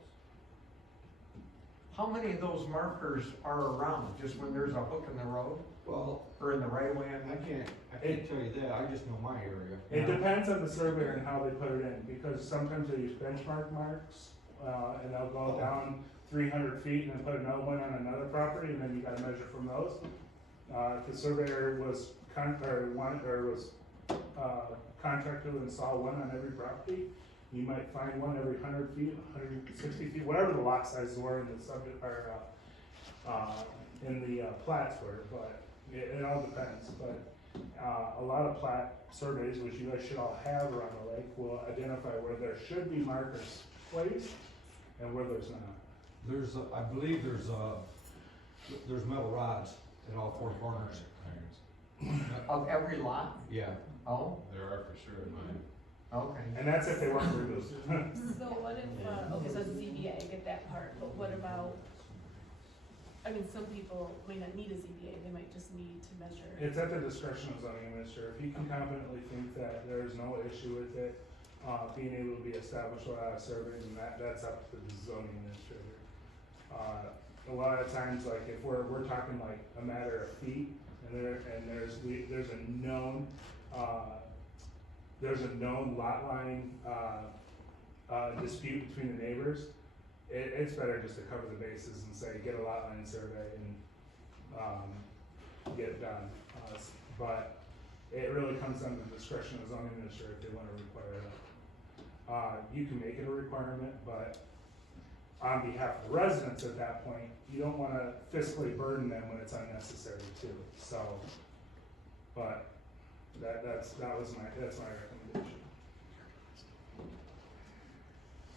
How many of those markers are around, just when there's a hook in the road, Well, or in the right of way? I can't tell you that, I just know my area. It depends on the surveyor and how they put it in, because sometimes they use benchmark marks, and they'll go down 300 feet and then put another one on another property, and then you gotta measure from those. If the surveyor was contracted to install one on every property, you might find one every 100 feet, 160 feet, whatever the lot sizes were in the subject, or, in the plats were, but it all depends. But a lot of plat surveys, which you guys should all have around the lake, will identify where there should be markers placed and where there's not. I believe there's metal rods in all four corners. Of every lot? Yeah. Oh, There are for sure in mine. okay. And that's if they weren't removed. So what if, okay, so that's a ZBA, I get that part, but what about, I mean, some people may not need a ZBA, they might just need to measure. It's at the discretion of zoning administrator. If he can confidently think that there is no issue with it, being able to be established without a survey, then that's up to the zoning administrator. A lot of times, like if we're talking like a matter of feet, and there's a known lot line dispute between the neighbors, it's better just to cover the bases and say, get a lot line survey and get it done. But it really comes down to the discretion of the zoning administrator if they want to require it. You can make it a requirement, but on behalf of the residents at that point, you don't want to fiscally burden them when it's unnecessary too. So, but that's my recommendation.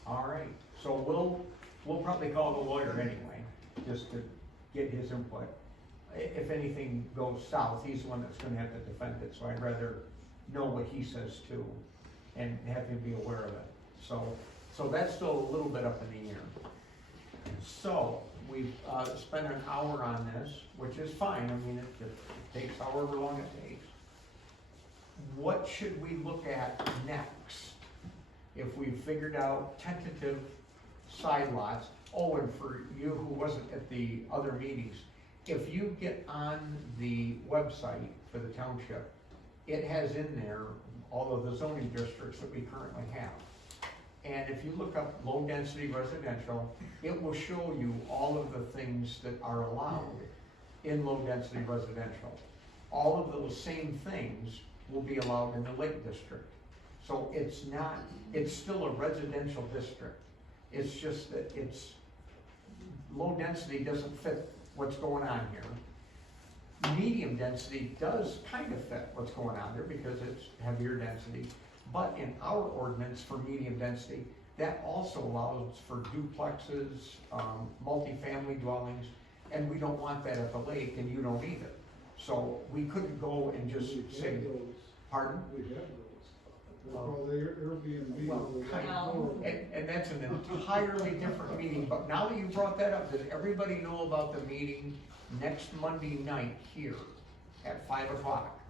All right, so we'll probably call the lawyer anyway, just to get his input. If anything goes south, he's the one that's gonna have to defend it, so I'd rather know what he says too, and have him be aware of it. So that's still a little bit up in the air. So, we've, spent an hour on this, which is fine, I mean, it takes however long it takes. What should we look at next? If we've figured out tentative side lots, oh, and for you who wasn't at the other meetings, if you get on the website for the township, it has in there all of the zoning districts that we currently have. And if you look up low-density residential, it will show you all of the things that are allowed in low-density residential. All of those same things will be allowed in the Lake District. So it's not, it's still a residential district. It's just that it's, low density doesn't fit what's going on here. Medium density does kind of fit what's going on there because it's heavier density. But in our ordinance for medium density, that also allows for duplexes, multifamily dwellings, and we don't want that at the lake, and you don't either. So we couldn't go and just say, pardon? We have those. They're called Airbnb. Well, kind of. And that's an entirely different meeting, but now that you brought that up, does everybody know about the meeting next Monday night here at 5 o'clock?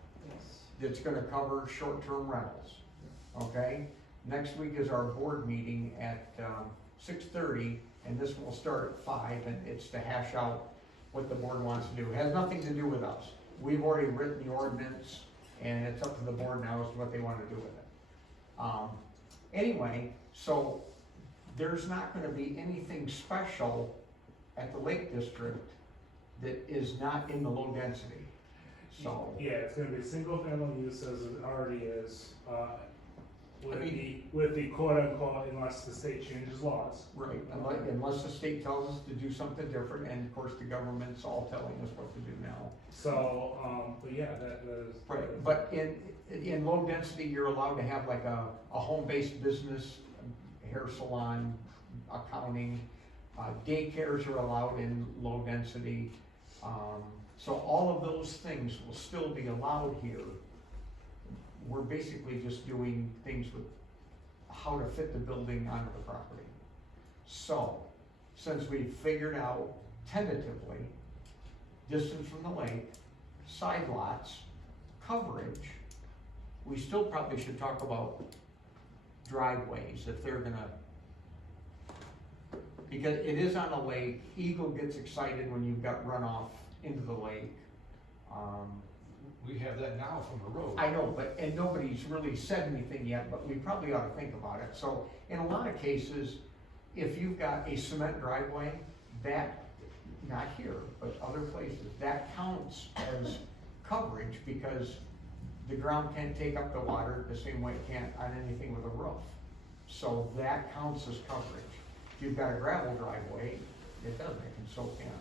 That's gonna cover short-term rentals, okay? Next week is our board meeting at 6:30, and this will start at 5, and it's to hash out what the board wants to do. It has nothing to do with us. We've already written the ordinance, and it's up to the board now as to what they wanna do with it. Anyway, so there's not gonna be anything special at the Lake District that is not in the low density, so. Yeah, it's gonna be single family use as it already is, I with the quote unquote, unless the state changes laws. Right, unless the state tells us to do something different, and of course the government's all telling us what to do now. So, but yeah, that is. Right, but in low density, you're allowed to have like a home-based business, hair salon, accounting, daycares are allowed in low density. So all of those things will still be allowed here. We're basically just doing things with how to fit the building onto the property. So, since we've figured out tentatively distance from the lake, side lots, coverage, we still probably should talk about driveways if they're gonna, because it is on a lake. Eagle gets excited when you've got runoff into the lake. We have that now from the road. I know, and nobody's really said anything yet, but we probably ought to think about it. So in a lot of cases, if you've got a cement driveway, that, not here, but other places, that counts as coverage because the ground can't take up the water the same way it can't on anything with a roof. So that counts as coverage. If you've got a gravel driveway, it doesn't, and so can.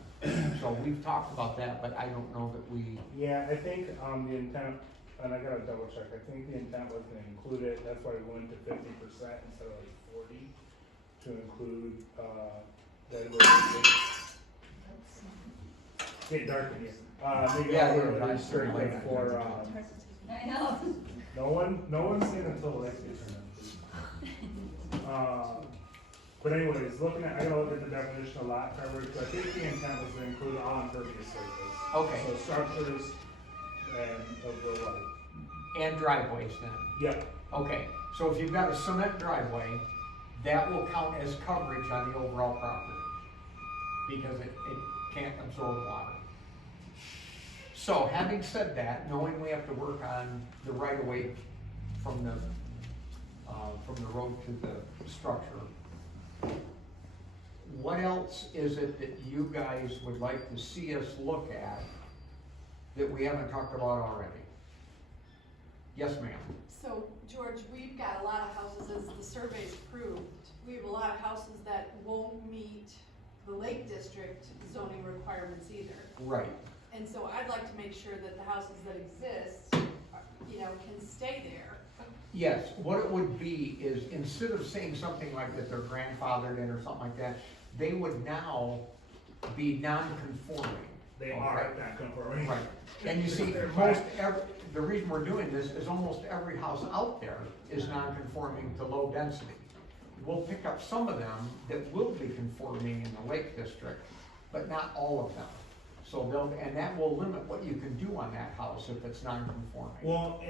So we've talked about that, but I don't know that we. Yeah, I think, the intent, and I gotta double check, I think the intent was to include it, that's why we went to 50% instead of like 40, to include, that was, get dark in here. Maybe Yeah, we're yeah, restricted right. for, I know. no one's seen until the lake gets but anyways, I gotta look at the definition of lot coverage, but I think the intent was to include all impervious surface. Okay. So structures and of the like. And driveways then. Yep. Okay, so if you've got a cement driveway, that will count as coverage on the overall property because it can't absorb water. So having said that, knowing we have to work on the right of way from the road to the structure, what else is it that you guys would like to see us look at that we haven't talked about already? Yes, ma'am. So, George, we've got a lot of houses, as the surveys proved, we have a lot of houses that won't meet the Lake District zoning requirements either. Right. And so I'd like to make sure that the houses that exist, can stay there. Yes, what it would be is, instead of saying something like that they're grandfathered in or something like that, they would now be non-conforming. They are not conforming. Right, and you see, the reason we're doing this is almost every house out there is non-conforming to low density. We'll pick up some of them that will be conforming in the Lake District, but not all of them. So and that will limit what you can do on that house if it's non-conforming. Well,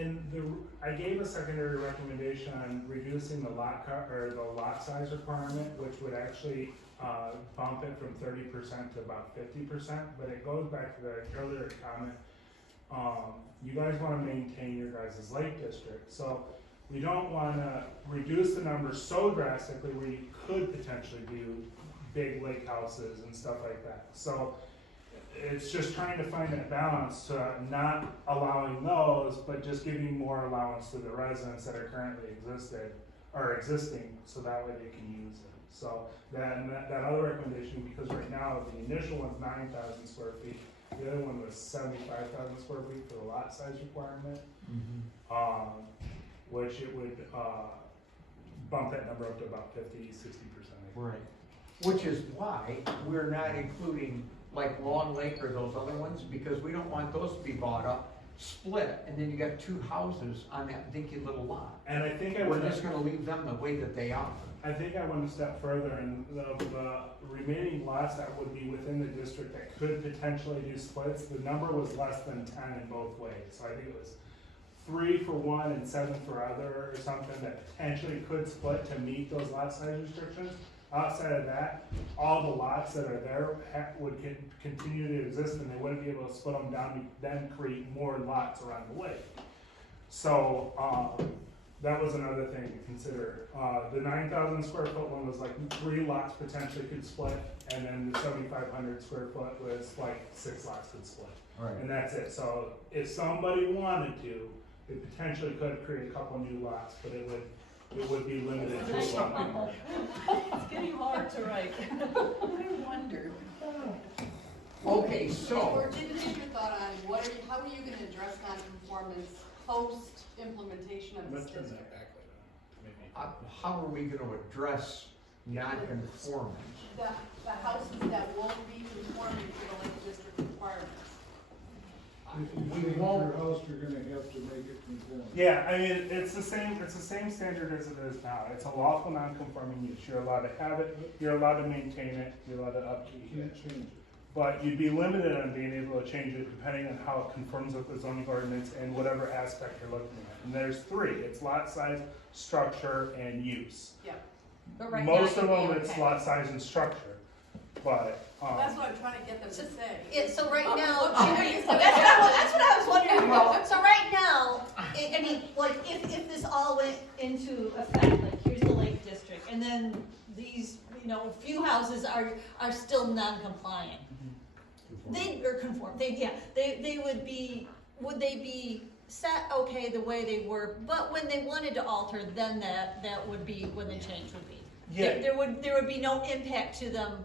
I gave a secondary recommendation on reducing the lot size requirement, which would actually, bump it from 30% to about 50%, but it goes back to the earlier comment. You guys wanna maintain your guys' lake district, so we don't wanna reduce the numbers so drastically where you could potentially do big lake houses and stuff like that. So it's just trying to find that balance to not allowing those, but just giving more allowance to the residents that are currently existing, so that way they can use it. So that other recommendation, because right now the initial one's 9,000 square feet, the other one was 75,000 square feet for the lot size requirement. Which it would, bump that number up to about 50-60%. Right. Which is why we're not including like Lyon Lake or those other ones, because we don't want those to be bought up, split, and then you got two houses on that dinky little lot. And I think We're just gonna leave them the way that they are. I think I went a step further, and the remaining lots that would be within the district that could potentially do splits, the number was less than 10 in both ways. So I think it was 3 for one and 7 for other, or something that potentially could split to meet those lot size restrictions. Outside of that, all the lots that are there would continue to exist, and they wouldn't be able to split them down and then create more lots around the lake. So that was another thing to consider. The 9,000 square foot one was like 3 lots potentially could split, and then the 7,500 square foot was like 6 lots could split. Right. And that's it. So if somebody wanted to, it potentially could create a couple new lots, but it would be limited to one. It's getting hard to write. I wonder. Okay, so, Or did you take your thought on how are you gonna address non-conformance post-implementation of this district? how are we gonna address non-conformance? The houses that won't be conforming to the Lake District requirements. If you We change won't- your house, you're gonna have to make it conform. Yeah, I mean, it's the same standard as it is now. It's a lawful non-conforming use. You're allowed to have it, you're allowed to maintain it, you're allowed to upkeep You it. can't change it. But you'd be limited on being able to change it depending on how it conforms with the zoning ordinance and whatever aspect you're looking at. And there's 3, it's lot size, structure, and use. But right now Most of you'd be them, it's okay. lot size and structure, but, That's what I'm trying to get them to say. So right now, Look, that's what I was wondering about. So right now, I mean, like, if this all went into effect, like, here's the Lake District, and then these, few houses are still non-compliant. They would they be set okay the way they were, but when they wanted to alter, then that would be when the change would be. Yeah. There would be no impact to them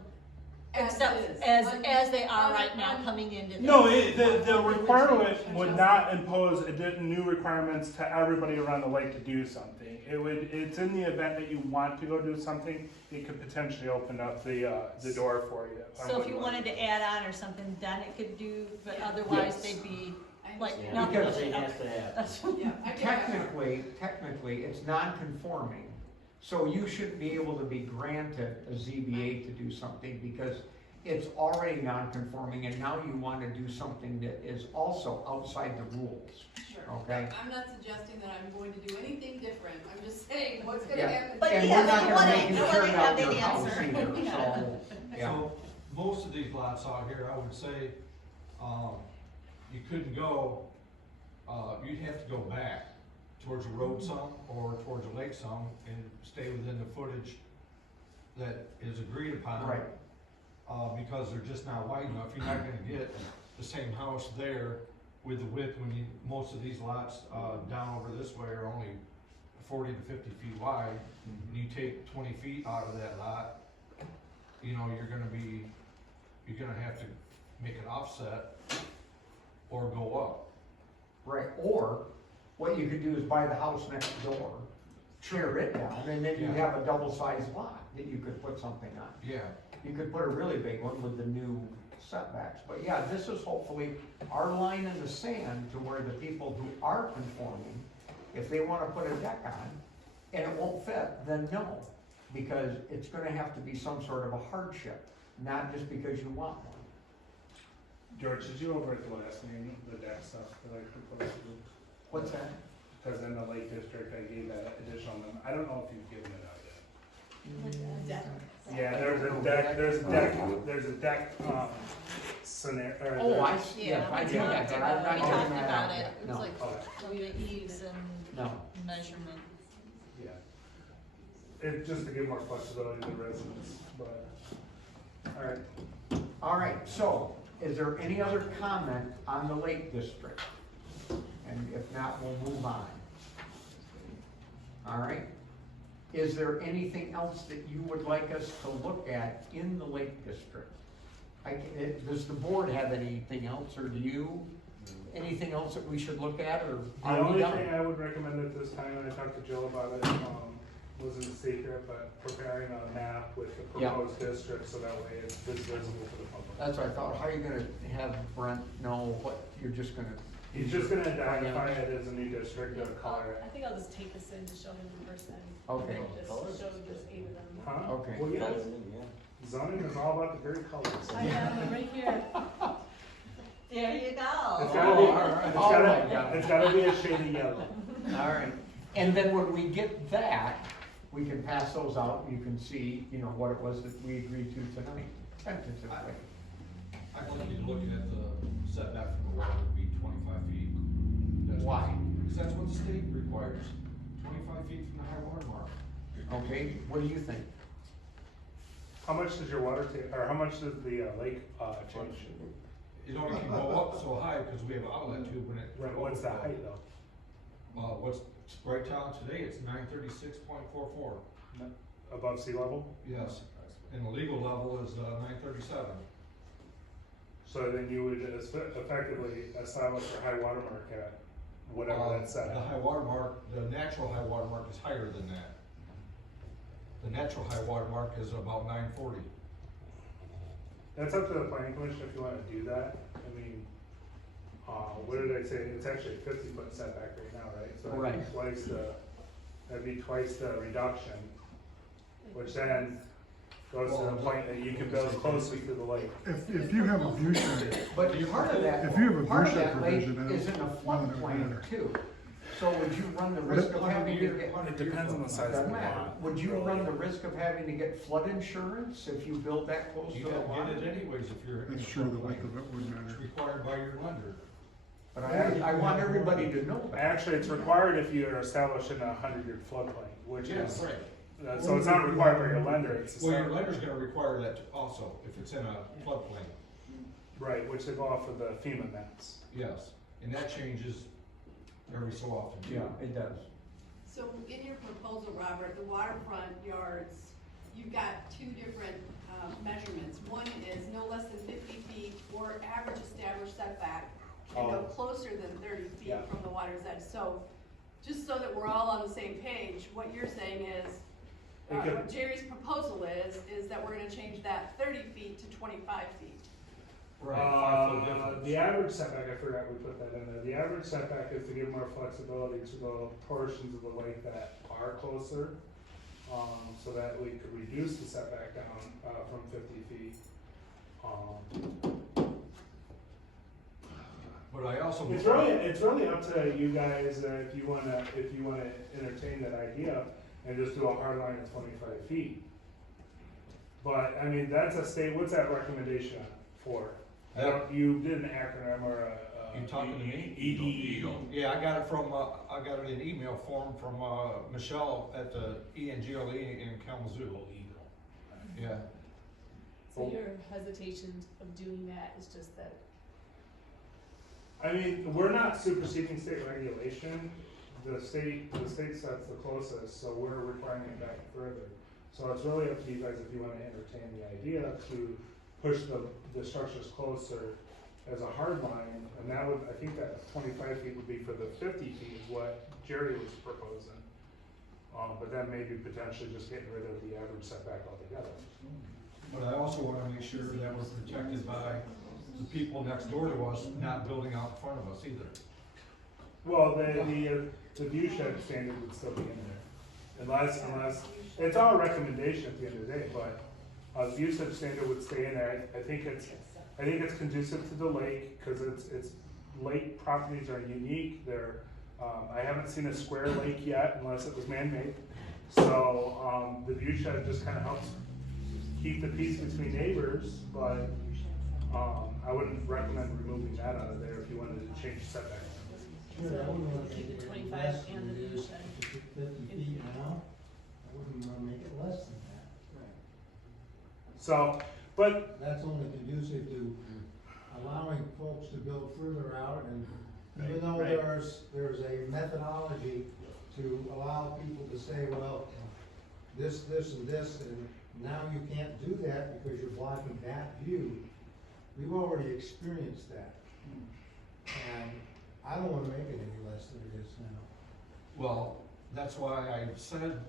As except is. as they are right now coming into this. no, the requirement would not impose new requirements to everybody around the lake to do something. It's in the event that you want to go do something, it could potentially open up the door for you. So if you wanted to add on or something, then it could do, but otherwise Yes. they'd be I like understand. nothing. Because It has to happen. That's- Yeah, I get that. Technically, it's non-conforming, so you shouldn't be able to be granted a ZBA to do something because it's already non-conforming and now you want to do something that is also outside the rules, Sure. okay? I'm not suggesting that I'm going to do anything different, I'm just saying what's gonna Yeah. happen. But And yeah, we're not but you gonna wanna- make you it wanna turn have out your that house answer. either, Yeah. so, yeah. So, most of these lots out here, I would say, you couldn't go, you'd have to go back towards the road some, or towards the lake some, and stay within the footage that is agreed upon. Right. Because they're just not wide enough, you're not gonna get the same house there with the width when most of these lots, down over this way are only 40 to 50 feet wide, and you take 20 feet out of that lot, you're gonna have to make an offset or go up. Right, or what you could do is buy the house next door, tear it down, and then you Yeah. have a double-sized lot that you could put something on. Yeah. You could put a really big one with the new setbacks, but yeah, this is hopefully our line in the sand to where the people who are conforming, if they wanna put a deck on and it won't fit, then no, because it's gonna have to be some sort of a hardship. not just because you want one. George, did you over at the last meeting, the deck stuff that I proposed to do? What's that? Because in the Lake District, I gave that additional, I don't know if you've given it out yet. Yeah, there's a deck, scenario. Oh, I see, Yeah, yes, I we do talked that, but about I'm not it. We giving talked that about out it. yet. It was No. like eaves and No. measurement. Yeah. It, just to give more flexibility to the residents, but, alright. All right, so, is there any other comment on the Lake District? And if not, we'll move on. All right? Is there anything else that you would like us to look at in the Lake District? Does the board have anything else, or do you? Anything else that we should look at, or The are we only done? thing I would recommend at this time, and I talked to Jill about it, wasn't a secret, but preparing a map with the Yeah. proposed district, so that way it's visible to the public. That's what I thought. How are you gonna have Brent know what, you're just gonna? He's just gonna identify it as a new district, or color I it. think I'll just take this in to show him in person. Okay. Just show just 8 of them. Huh? Okay. Well, yes, zoning is all about the great colors. I have right here. There you It's go. gotta be, all right. it's All gotta, right, yeah. it's gotta be a shade of yellow. All right, and then when we get that, we can pass those out, and you can see, you know, what it was that we agreed to tonight, tentatively. I think you're looking at the setback from the water would be 25 feet. That's what- Why? Because that's what the state requires, 25 feet from the high water mark. Okay, what do you think? How much does your water take, or how much does the lake, change? It only can go up so high because we have an outlet tube when it. Right, what's the height though? What's right down today, it's 936.44. Above sea level? Yes, and the legal level is 937. So then you would effectively establish a high water mark at whatever that's set The at. high water mark, the natural high water mark is higher than that. The natural high water mark is about 940. That's up to the planning commission if you wanna do that. I mean, what did I say? It's actually a 50-foot setback right now, right? So that'd be Right. that'd be twice the reduction, which then goes to the point that you can build closer to the lake. If you have a view shed, But part of that, If you have a part of view shed that lake provision, is in a no, floodplain too. So would you run the risk of having to get? It depends on the size of Doesn't the matter. lot. Would you run the risk of having to get flood insurance if you build that close to You the don't water? get it anyways if you're. in that's a true, the floodplain. length of it would It's matter. required by your lender. But I want everybody to know that. Actually, it's required if you are established in a 100-year floodplain, which is, Right. so it's not required by your lender, it's. Well, your lender's gonna require that also, if it's in a floodplain, Right, which they go off of the FEMA maps. yes, and that changes every so often. Yeah, it does. So in your proposal, Robert, the waterfront yards, you've got two different measurements. One is no less than 50 feet or average established setback, and no Oh. closer than 30 feet Yeah. from the water's edge. So, just so that we're all on the same page, what you're saying is, It could- what Jerry's proposal is that we're gonna change that 30 feet to 25 feet. Right, 5 foot difference. The average setback, I forgot we put that in there, the average setback is to give more flexibility to the portions of the lake that are closer, so that we could reduce the setback down, from 50 feet. But I also. It's really up to you guys, if you wanna entertain that idea and just do a hard line of 25 feet. But, I mean, that's a state, what's that recommendation for? I don't, you did an acronym or a. You talking to me? EDE. Yeah, I got it from, I got it in email form from, Michelle at the ENGLE in Kalamazoo. Yeah. So your hesitation of doing that is just that, I mean, we're not superseding state regulation, the state sets the closest, so we're requiring it back further. So it's really up to you guys if you wanna entertain the idea to push the structures closer as a hard line, and that would, I think that 25 feet would be for the 50 feet is what Jerry was proposing. But then maybe potentially just getting rid of the average setback altogether. But I also wanna make sure that we're protected by the people next door to us not building out in front of us either. Well, the view shed standard would still be in there, unless, it's all a recommendation at the end of the day, but The usage standard would stay in there. I think it's conducive to the lake, cause it's lake properties are unique. I haven't seen a square lake yet unless it was man-made. So, the view shed just kinda helps keep the peace between neighbors, but, I wouldn't recommend removing that out of there if you wanted to change setback. Sure, I wouldn't wanna Keep make the it 25 less and than the it view is. shed. If it's 50 feet now, I wouldn't wanna make it less than that. So, but That's only conducive to allowing folks to build further out, and even though Right. there's a methodology to allow people to say, well, this, and this, and now you can't do that because you're blocking that view. We've already experienced that. And I don't wanna make it any less than it is now. Well, that's why I said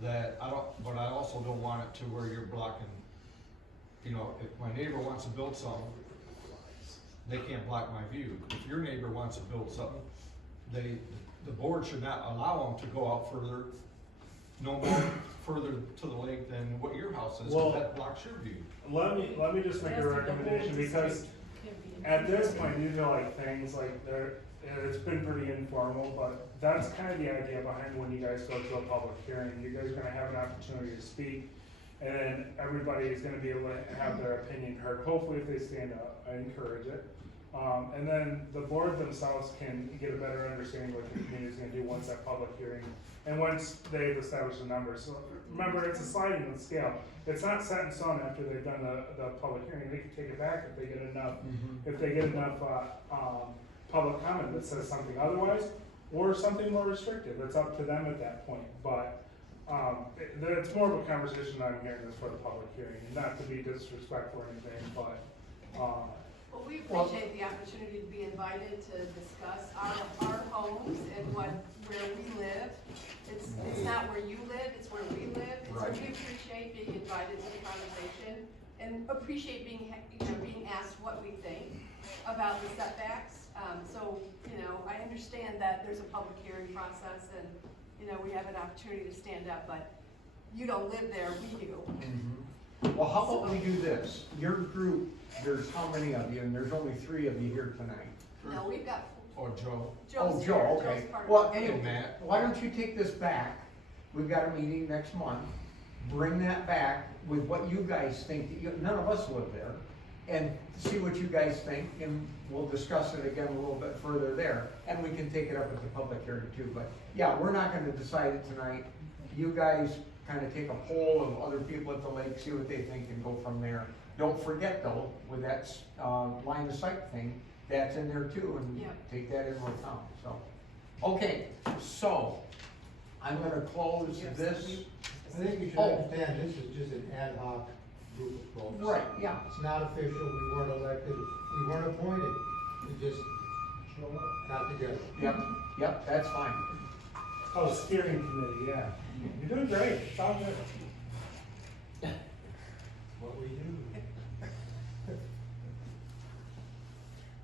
that but I also don't want it to where you're blocking, you know, if my neighbor wants to build something, they can't block my view. If your neighbor wants to build something, the board should not allow them to go out further, no more further to the lake than what your house is, Well- cause that blocks your view. let me just make a recommendation, because at this point, these are like things like it's been pretty informal, but that's kind of the idea behind when you guys go to a public hearing. You guys are gonna have an opportunity to speak, and everybody is gonna be able to have their opinion heard. Hopefully, if they stand up, I encourage it. And then the board themselves can get a better understanding of what the community is gonna do once that public hearing, and once they've established the numbers. So remember, it's a sliding scale. It's not set in stone after they've done the public hearing. They can take it back if they get enough, public comment that says something otherwise, or something more restrictive. It's up to them at that point. But it's more of a conversation I'm hearing this for the public hearing, and not to be disrespectful or anything, but Well, we appreciate the opportunity to be invited to discuss our homes and where we live. It's not where you live, it's where we live. And so we appreciate being invited to the conversation and appreciate being asked what we think about the setbacks. So, I understand that there's a public hearing process and, we have an opportunity to stand up, but you don't live there, we do. Well, how about we do this? Your group, there's how many of you, and there's only 3 of you here tonight? No, we've got Or Joe. Oh, Joe's Joe, here, okay. Joe's part of Well, it. anyway, Matt. why don't you take this back? We've got a meeting next month. Bring that back with what you guys think. None of us live there. And see what you guys think, and we'll discuss it again a little bit further there. And we can take it up at the public hearing too. But yeah, we're not gonna decide it tonight. You guys kind of take a poll of other people at the lake, see what they think, and go from there. Don't forget though, with that line of sight thing, that's in there too, and Yep. take that into account, so. Okay, so, I'm gonna close this. I think you should Oh. understand, this is just an ad hoc group of folks. Right, yeah. It's not official, we weren't elected, we weren't appointed, we just got together. Yep, that's fine. oh, steering committee, yeah. You're doing great. It's all good. What we do.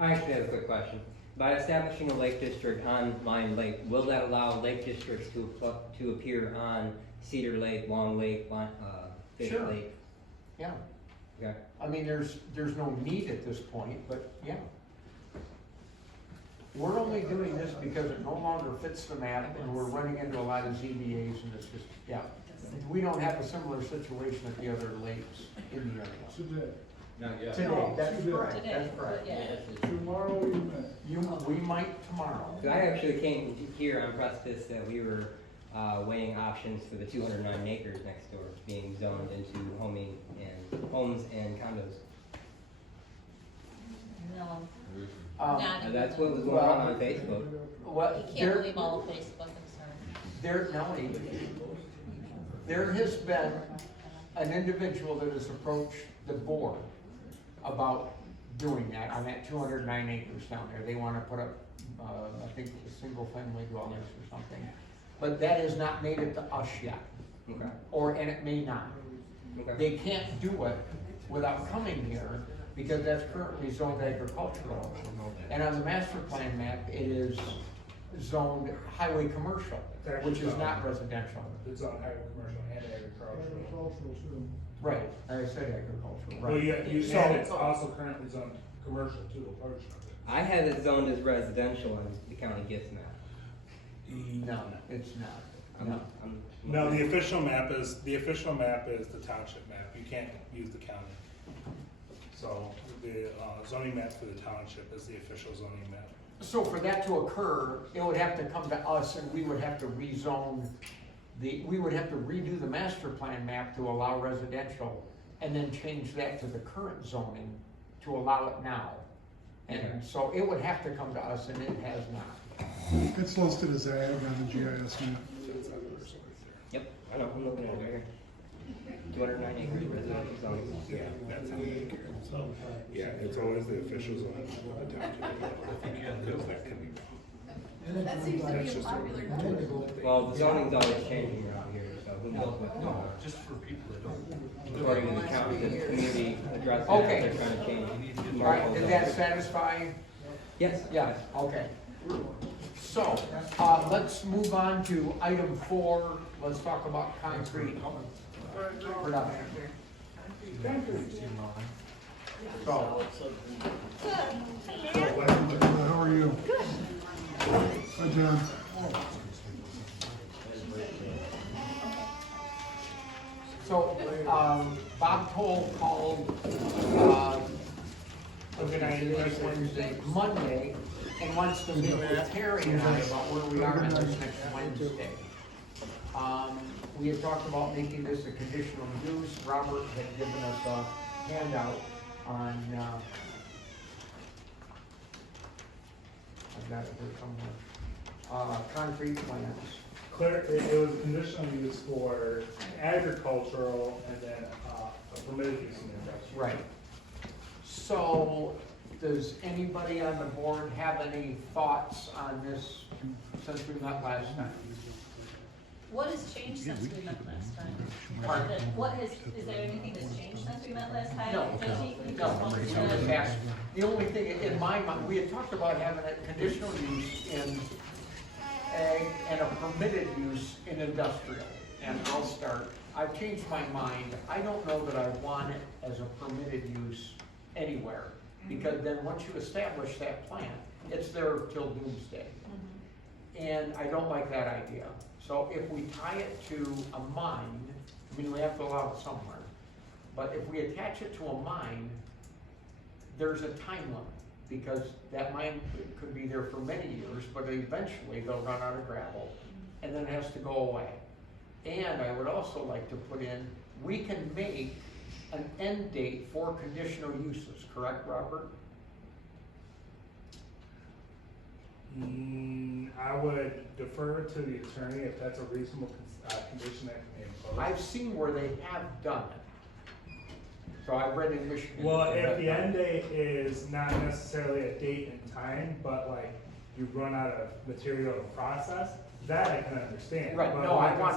I actually have a quick question. By establishing a lake district on Lyon Lake, will that allow lake districts to appear on Cedar Lake, Long Lake, Fish Sure. Lake? Yeah, Okay. I mean, there's no need at this point, but yeah. We're only doing this because it no longer fits the map, and we're running into a lot of ZBAs, and it's just, yeah. We don't have a similar situation at the other lakes in the area. Today, Not yet. Today, that's Today. correct, Today, that's correct. yeah. tomorrow we met. We might tomorrow. So I actually came here on precipice that we were weighing options for the 209 acres next door being zoned into homes and condos. No, Um, not even. That's what was going on Facebook. What, You can't believe all of Facebook, I'm sorry. there has been an individual that has approached the board about doing that on that 209 acres down there. They wanna put up, I think, single family dwellings or something. But that has not made it to us yet, Okay. and it may not. Okay. They can't do it without coming here, because that's currently zoned agricultural. And on the master plan map, it is zoned highway commercial, It's actually which is not zoned. residential. It's on highway commercial and agricultural. Agricultural too. Right, I said agricultural, Well, right. and it's also currently zoned commercial too, a portion of it. I had it zoned as residential on the county gifts map. No, it's not. No. No, the official map is the township map, you can't use the county. So, the zoning map for the township is the official zoning map. So for that to occur, it would have to come to us and we would have to rezone we would have to redo the master plan map to allow residential and then change that to the current zoning to allow it now. And so it would have to come to us and it has not. It's listed as ag on the GIS map. Yep, I know, I'm looking at it right here. 209 acres residential zoning. Yeah, that's how they care. So, yeah, it's always the official zoning of the township. Because that can be wrong. That seems to be a popular tool. Well, the zoning's always changing around here, so who knows what, Just for people that don't. according to the county, the community address that, Okay. they're trying to change. All right, did that satisfy? Yes. Yeah, okay. So, let's move on to item 4. Let's talk about concrete production. So, How are you? Good. Hi, John. so, Bob Toll called, Wednesday, Monday, and wants to meet with Terry and I about where we are on this next Wednesday. We had talked about making this a conditional use. Robert had given us a handout on, I've got it here somewhere, concrete plants. It was a conditional use for agricultural and then a permitted use in industrial. Right. So, does anybody on the board have any thoughts on this since we met last time? What has changed since we met last time? Is there anything that's changed since we met last time? No. Does he just No, want it's to- not tax. The only thing in my mind, we had talked about having a conditional use in ag and a permitted use in industrial. And I'll start, I've changed my mind. I don't know that I want it as a permitted use anywhere. Because then once you establish that plant, it's there till doomsday. And I don't like that idea. So if we tie it to a mine, I mean, we have to allow it somewhere. But if we attach it to a mine, there's a time limit. Because that mine could be there for many years, but eventually they'll run out of gravel. And then it has to go away. And I would also like to put in, we can make an end date for conditional uses, correct, Robert? I would defer to the attorney if that's a reasonable condition that can be imposed. I've seen where they have done it. So I've read in Michigan. Well, if the end date is not necessarily a date and time, but like you run out of material to process, that I can understand. Right, But no, I like want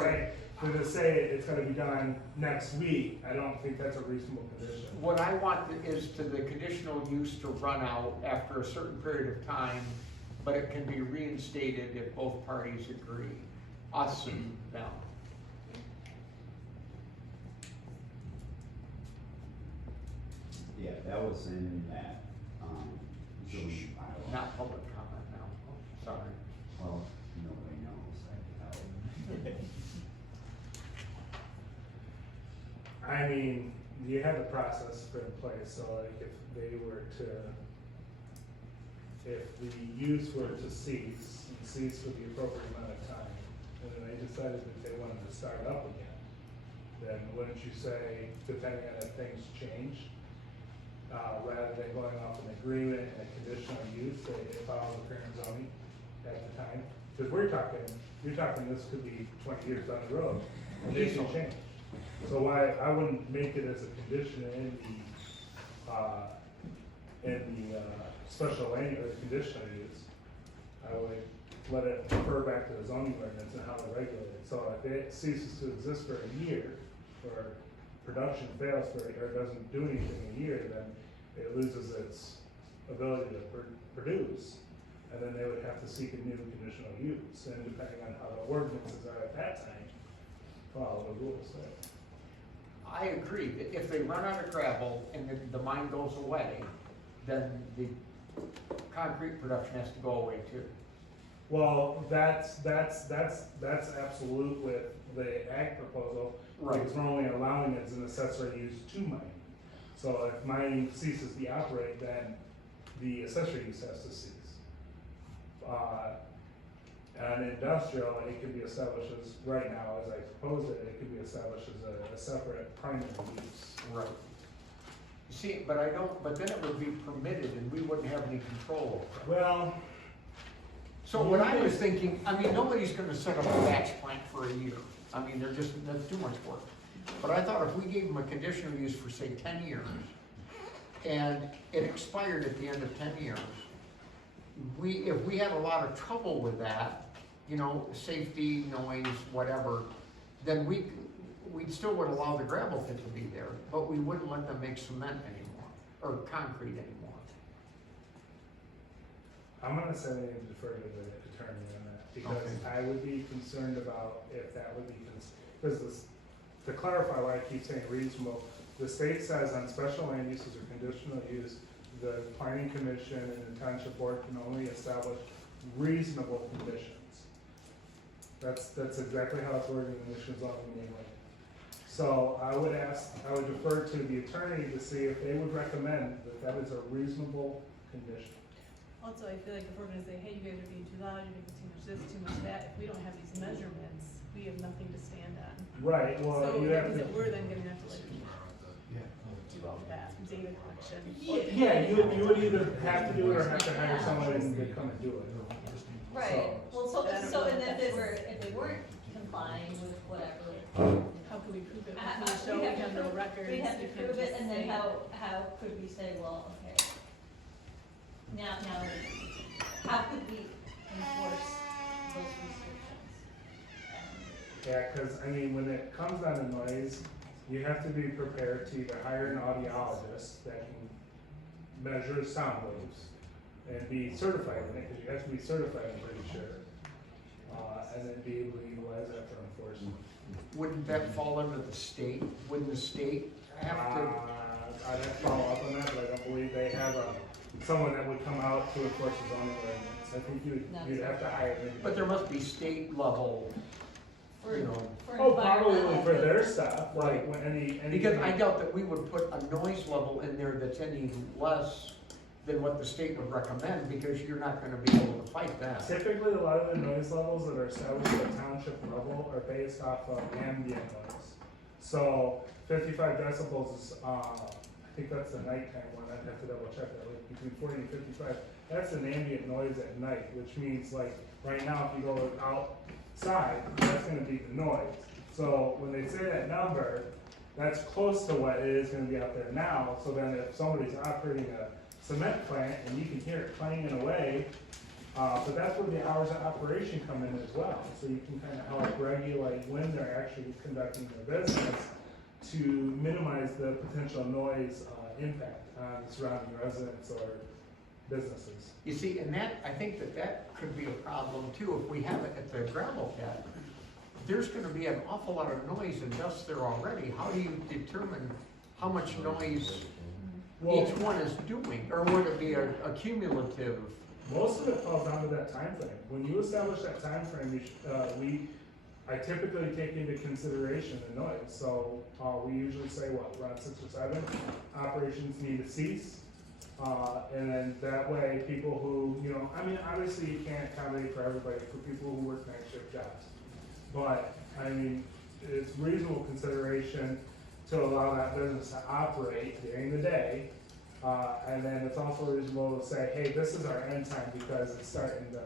to say it's gonna be done next week, I don't think that's a reasonable condition. What I want is to the conditional use to run out after a certain period of time, but it can be reinstated if both parties agree, us and them. Yeah, that was in that, zoning bylaw. Not public comment now, sorry. Well, nobody knows, I can tell. I mean, you have the process put in place, so like if they were to, if the use were to cease, and cease for the appropriate amount of time, and then they decided that they wanted to start up again, then wouldn't you say, depending on if things change, rather than going off an agreement and a conditional use, they follow the current zoning at the time? Because you're talking this could be 20 years down the road, and things will change. So why, I wouldn't make it as a condition in the special land or conditional use. I would let it refer back to the zoning ordinance and how to regulate it. So if it ceases to exist for a year, or production fails or doesn't do anything in a year, then it loses its ability to produce. and then they would have to seek a new conditional use, and depending on how the ordinances are at that time, follow the rules there. I agree, that if they run out of gravel and the mine goes away, then the concrete production has to go away too. Well, that's absolute with the ag proposal, Right. because we're only allowing it as an accessory use to mining. So if mining ceases to operate, then the accessory use has to cease. And industrial, it can be established as, right now, as I proposed it, it can be established as a separate primary use. Right. See, but then it would be permitted and we wouldn't have any control over it. Well, So what I was thinking, I mean, nobody's gonna set up a batch plant for a year. I mean, that's too much work. But I thought if we gave them a conditional use for, say, 10 years, and it expired at the end of 10 years, if we had a lot of trouble with that, you know, safety, noise, whatever, then we still would allow the gravel pit to be there, but we wouldn't let them make cement anymore, or concrete anymore. I'm gonna say I defer to the attorney on that, because Okay. I would be concerned about if that would be, because to clarify why I keep saying reasonable, the state says on special land uses or conditional use, the planning commission and the township board can only establish reasonable conditions. That's exactly how it's worded in the Michigan zoning anyway. So I would defer to the attorney to see if they would recommend that that is a reasonable condition. Also, I feel like if we're gonna say, hey, you guys are being too loud, you're making too much this, too much that, if we don't have these measurements, we have nothing to stand on. Right, well, So you that have means to. that we're then gonna have to like do all that data collection. Yeah, you would either have to do it or have to hire someone to come and do it. Right, well, so, I don't so, know and if if that's- they weren't complying with whatever. How can we prove it? How- We can show we have no prove- records. We have to you can't prove it, just and then say- how could we say, well, okay. Now, how could we enforce those restrictions? Yeah, cause I mean, when it comes down to noise, you have to be prepared to either hire an audiologist that can measure sound waves and be certified in it, cause you have to be certified, I'm pretty sure. And then be able to utilize that for enforcement. Wouldn't that fall under the state? Wouldn't the state have to? I'd have to follow up on that, but I don't believe they have someone that would come out to enforce the zoning ordinance. I think you'd have to hire them. But there must be state level, For- you know. for Oh, probably environmental- for their stuff, like when any. Because I doubt that we would put a noise level in there that's any less than what the state would recommend, because you're not gonna be able to fight that. Typically, a lot of the noise levels that are established at the township level are based off of ambient noise. So 55 decibels is, I think that's the nighttime one, I'd have to double check that, like between 40 and 55. That's an ambient noise at night, which means like, right now, if you go outside, that's gonna be the noise. So when they say that number, that's close to what it is gonna be out there now, so then if somebody's operating a cement plant and you can hear it clanging away, but that's where the hours of operation come in as well. So you can kind of help regulate when they're actually conducting their business to minimize the potential noise impact on surrounding residents or businesses. You see, and that, I think that could be a problem too, if we have it at the gravel pit. There's gonna be an awful lot of noise and dust there already. How do you determine how much noise each one is doing? Or would it be a cumulative? Most of it falls down to that time frame. When you establish that time frame, I typically take into consideration the noise. So we usually say, around 6 or 7, operations need to cease. And then that way, people who, I mean, obviously you can't accommodate for everybody, for people who work night shift jobs. But, I mean, it's reasonable consideration to allow that business to operate during the day. And then it's also reasonable to say, hey, this is our end time because it's starting to,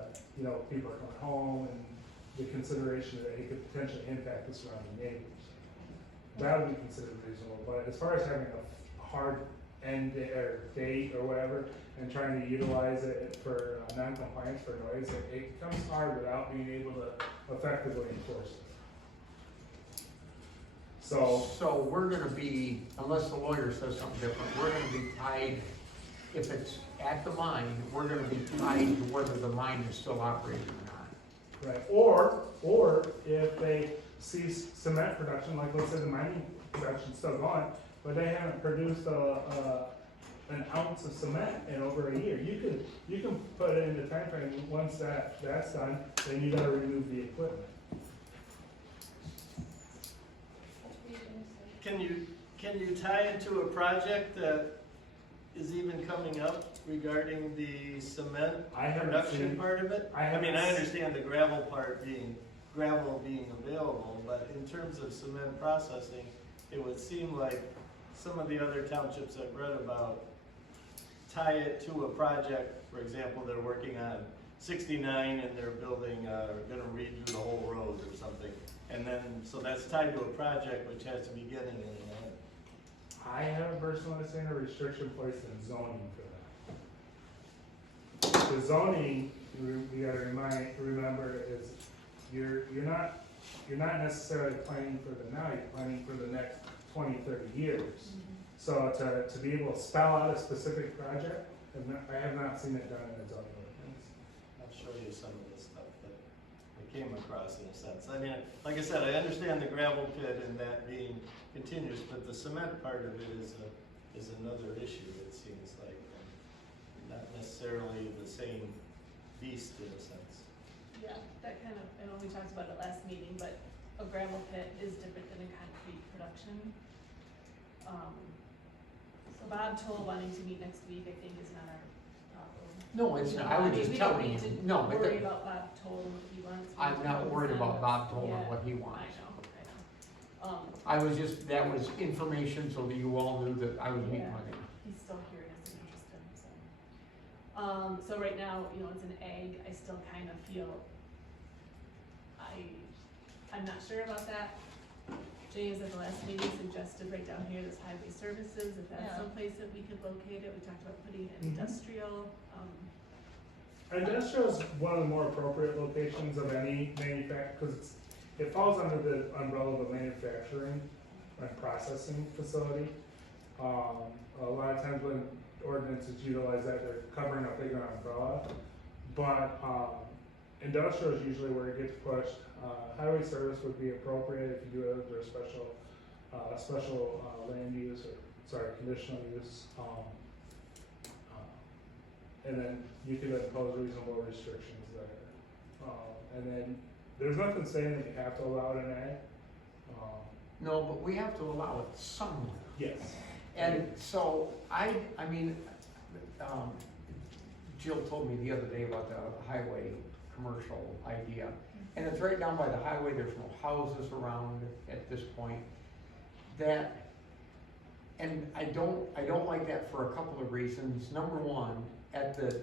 people are coming home and the consideration that it could potentially impact the surrounding neighbors. That would be considered reasonable, but as far as having a hard end or date or whatever and trying to utilize it for non-compliance for noise, it becomes hard without being able to effectively enforce it. So we're gonna be, unless the lawyer says something different, we're gonna be tied, if at the mine, we're gonna be tied to whether the mine is still operating or not. Right, or if they cease cement production, like let's say the mining production's still going, but they haven't produced an ounce of cement in over a year, you can put it in the time frame. Once that's done, then you gotta remove the equipment. Can you tie it to a project that is even coming up regarding the cement production part of it? I mean, I understand the gravel being available, but in terms of cement processing, it would seem like some of the other townships I've read about tie it to a project. For example, they're working on 69 and they're building, gonna redo the whole road or something. And then, so that's tied to a project which has to be getting in and out. I haven't personally seen a restriction placed in zoning for that. The zoning, you gotta remember, is you're not necessarily planning for the now, you're planning for the next 20, 30 years. So to be able to spell out a specific project, I have not seen it done in the zoning ordinance. I'll show you some of the stuff that I came across in a sense. I mean, like I said, I understand the gravel pit and that being continuous, but the cement part of it is another issue, it seems like. Not necessarily the same beast in a sense. Yeah, that kind of, I know we talked about it last meeting, but a gravel pit is different than a concrete production. So Bob Toll wanting to meet next week, I think is not our problem. No, it's not, I was just telling you, no, but Worry about Bob Toll and what he wants. I'm not worried about Bob Toll and what he wants. I know. I was just, that was information so that you all knew that I was meeting with him. He's still curious and interested, so. So right now, you know, it's an egg, I still kind of feel, I'm not sure about that. James at the last meeting suggested right down here, this highway services, if that's someplace that we could locate it, we talked about putting it in industrial, Industrial is one of the more appropriate locations of any because it falls under the umbrella of a manufacturing and processing facility. A lot of times when ordinances utilize that, they're covering a bigger umbrella. But industrial is usually where it gets pushed. Highway service would be appropriate if you do it under a special land use conditional use. And then you could impose reasonable restrictions there. And then there's nothing saying that you have to allow it in ag. No, but we have to allow it somewhere. Yes. And so, I mean, Jill told me the other day about the highway commercial idea. And it's right down by the highway, there's no houses around at this point. And I don't like that for a couple of reasons. Number one, at the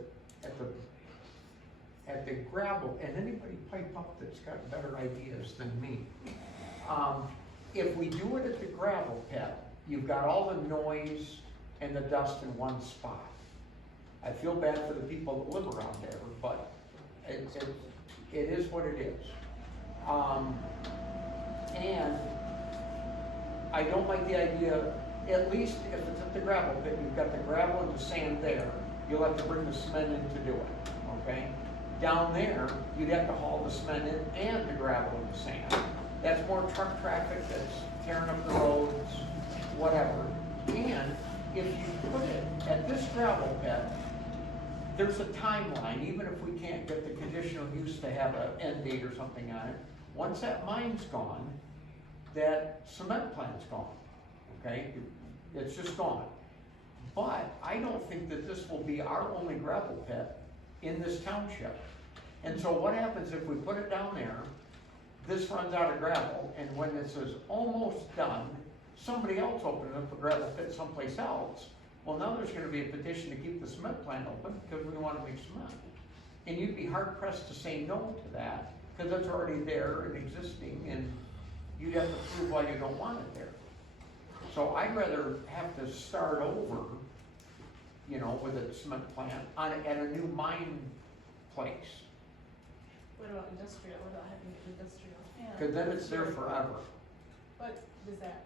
gravel, and anybody pipe up that's got better ideas than me. If we do it at the gravel pit, you've got all the noise and the dust in one spot. I feel bad for the people that live around there, but it is what it is. And I don't like the idea, at least if it's at the gravel pit, you've got the gravel and the sand there, you'll have to bring the cement in to do it, okay? Down there, you'd have to haul the cement in and the gravel and the sand. That's more truck traffic, that's tearing up the roads, whatever. And if you put it at this gravel pit, there's a timeline, even if we can't get the conditional use to have an end date or something on it. Once that mine's gone, that cement plant's gone, okay? It's just gone. But I don't think that this will be our only gravel pit in this township. And so what happens if we put it down there, this runs out of gravel, and when this is almost done, somebody else opens up a gravel pit someplace else, well, now there's gonna be a petition to keep the cement plant open because we wanna make cement. And you'd be hard pressed to say no to that, because it's already there and existing, and you'd have to prove why you don't want it there. So I'd rather have to start over, you know, with a cement plant at a new mine place. What about industrial, what about having it industrial? Because then it's there forever. What is that,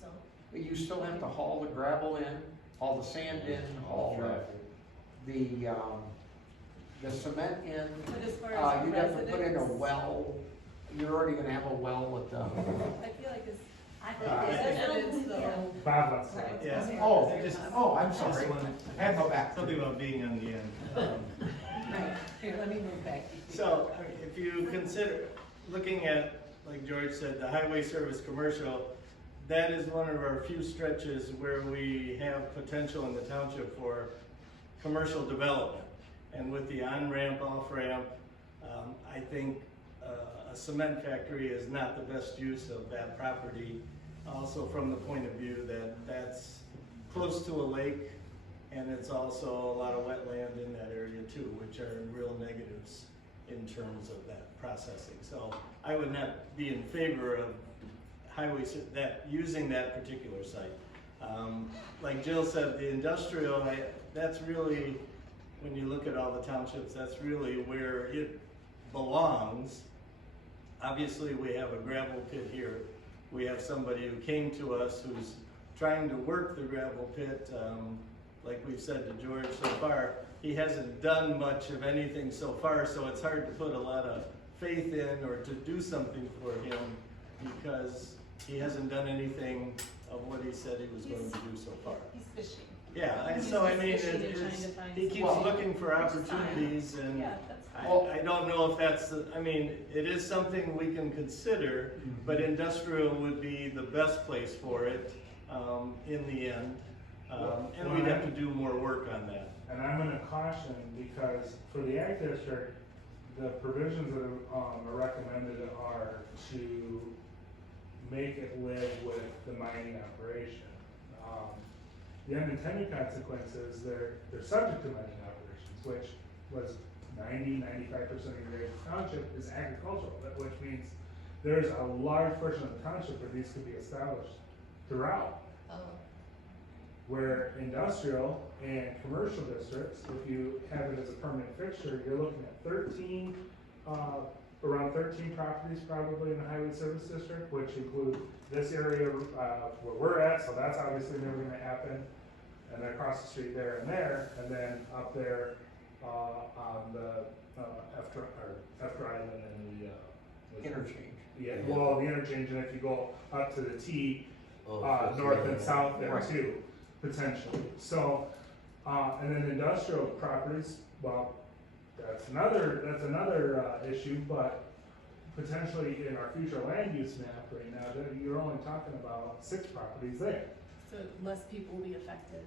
so? But you still have to haul the gravel in, haul the sand in, haul the, the cement in, But as far as you'd have to put in a residents- well, you're already gonna have a well with the, I feel like it's. I think there's Residents though. Bob wants to. Right. Yeah. I'm sorry, I have no back. Something about being on the end. Here, let me move back. So, I mean, if you consider, looking at, like George said, the highway service commercial, that is one of our few stretches where we have potential in the township for commercial development. And with the on-ramp, off-ramp, I think a cement factory is not the best use of that property. Also from the point of view that that's close to a lake, and it's also a lot of wetland in that area too, which are real negatives in terms of that processing. So I would not be in favor of using that particular site. Like Jill said, the industrial, that's really, when you look at all the townships, that's really where it belongs. Obviously, we have a gravel pit here. We have somebody who came to us who's trying to work the gravel pit. Like we've said to George so far, he hasn't done much of anything so far, so it's hard to put a lot of faith in or to do something for him because he hasn't done anything of what he said he was going to do so far. He's fishing. Yeah, He's so I just mean, fishing and trying to find he keeps some- looking for Which is fine. opportunities and Yeah, that's fine. I don't know if that's, I mean, it is something we can consider, but industrial would be the best place for it, in the end. And we'd have to do more work on that. And I'm gonna caution, because for the ag district, the provisions that are recommended are to make it live with the mining operation. The unintended consequences, they're subject to mining operations, which was 95% of your township is agricultural, which means there's a large portion of the township where these could be established throughout. Oh. Where industrial and commercial districts, if you have it as a permanent fixture, you're looking at around 13 properties probably in the highway service district, which include this area where we're at, so that's obviously never gonna happen. And then across the street there, and then up there on the F Drive and then the interchange. Yeah, well, the interchange, and if you go up to the T, north and south there Right. too, potentially. So, and then industrial properties, well, that's another issue, but potentially in our future land use map right now, you're only talking about 6 properties there, So less people will be affected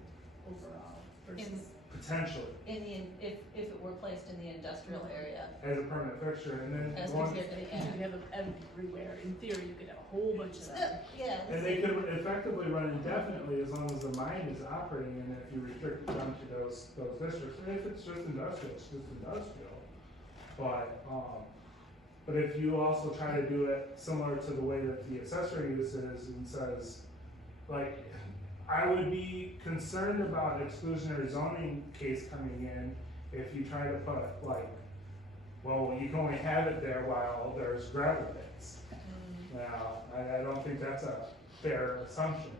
overall versus. potentially, If it were placed in the industrial area, as a permanent fixture, and then as once, compared to the You ag. could have them everywhere. In theory, you could have a whole bunch of them. Yeah. and they could effectively run indefinitely as long as the mine is operating, and if you restrict it down to those districts, and if it's just industrial, it's just industrial. But if you also try to do it similar to the way that the accessory use is and says, like, I would be concerned about exclusionary zoning case coming in if you try to put like, well, you can only have it there while there's gravel pits. Now, I don't think that's a fair assumption,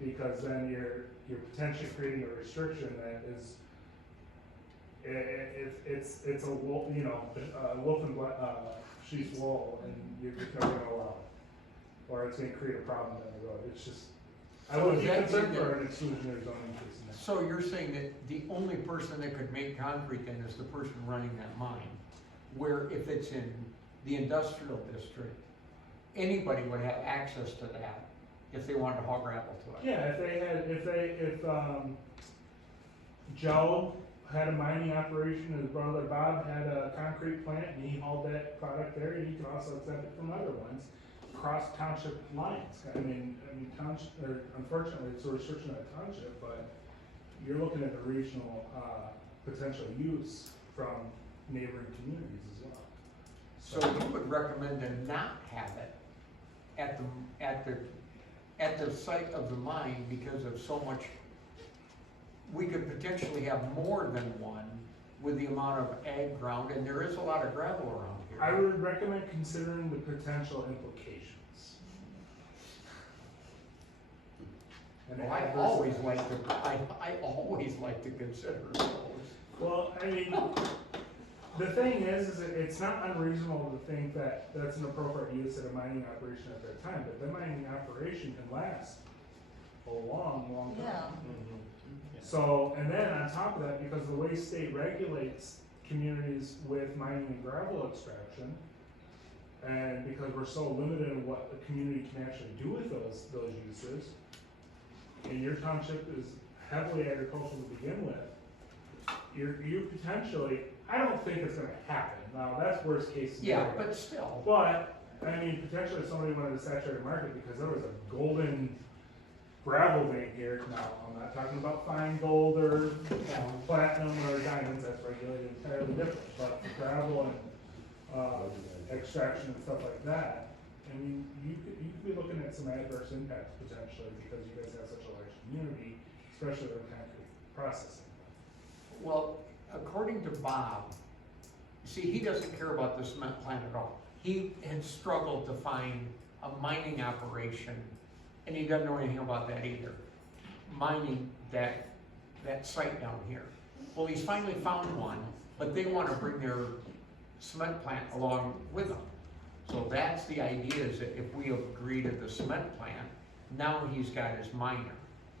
because then you're potentially creating a restriction that is, it's a wolf, a wolf in sheep's wool, and you're never gonna allow it. Or it's gonna create a problem down the road, it's just, I So would does be that concerned mean for that- an exclusionary zoning case in that. So you're saying that the only person that could make concrete then is the person running that mine? Where if it's in the industrial district, anybody would have access to that if they wanted to haul gravel to it? Yeah, if Joe had a mining operation, his brother Bob had a concrete plant, and he hauled that product there, and he could also accept it from other ones, cross township lines. I mean, township, or unfortunately, it's a restriction of township, but you're looking at the regional, potential use from neighboring communities as well. So you would recommend to not have it at the site of the mine because of so much, we could potentially have more than one with the amount of ag ground, and there is a lot of gravel around here. I would recommend considering the potential implications. an Well, I adverse always effect. like to, I always like to consider those. Well, I mean, the thing is it's not unreasonable to think that that's an appropriate use at a mining operation at that time, but the mining operation can last a long, long time. Yeah. So, and then on top of that, because the way state regulates communities with mining and gravel extraction, and because we're so limited in what the community can actually do with those uses, and your township is heavily agricultural to begin with, you're potentially, I don't think it's gonna happen, now that's worst case scenario. Yeah, but still. But, I mean, potentially if somebody wanted to saturate a market because there was a golden gravel vein here, now, I'm not talking about fine gold or platinum or diamonds, that's regulated entirely different, but for gravel and, extraction and stuff like that, I mean, you could be looking at some adverse impacts potentially because you guys have such a large community, especially with concrete processing. Well, according to Bob, see, he doesn't care about the cement plant at all. He had struggled to find a mining operation, and he doesn't know anything about that either. Mining that site down here. Well, he's finally found one, but they wanna bring their cement plant along with them. So that's the idea, is that if we agree to the cement plant, now he's got his miner.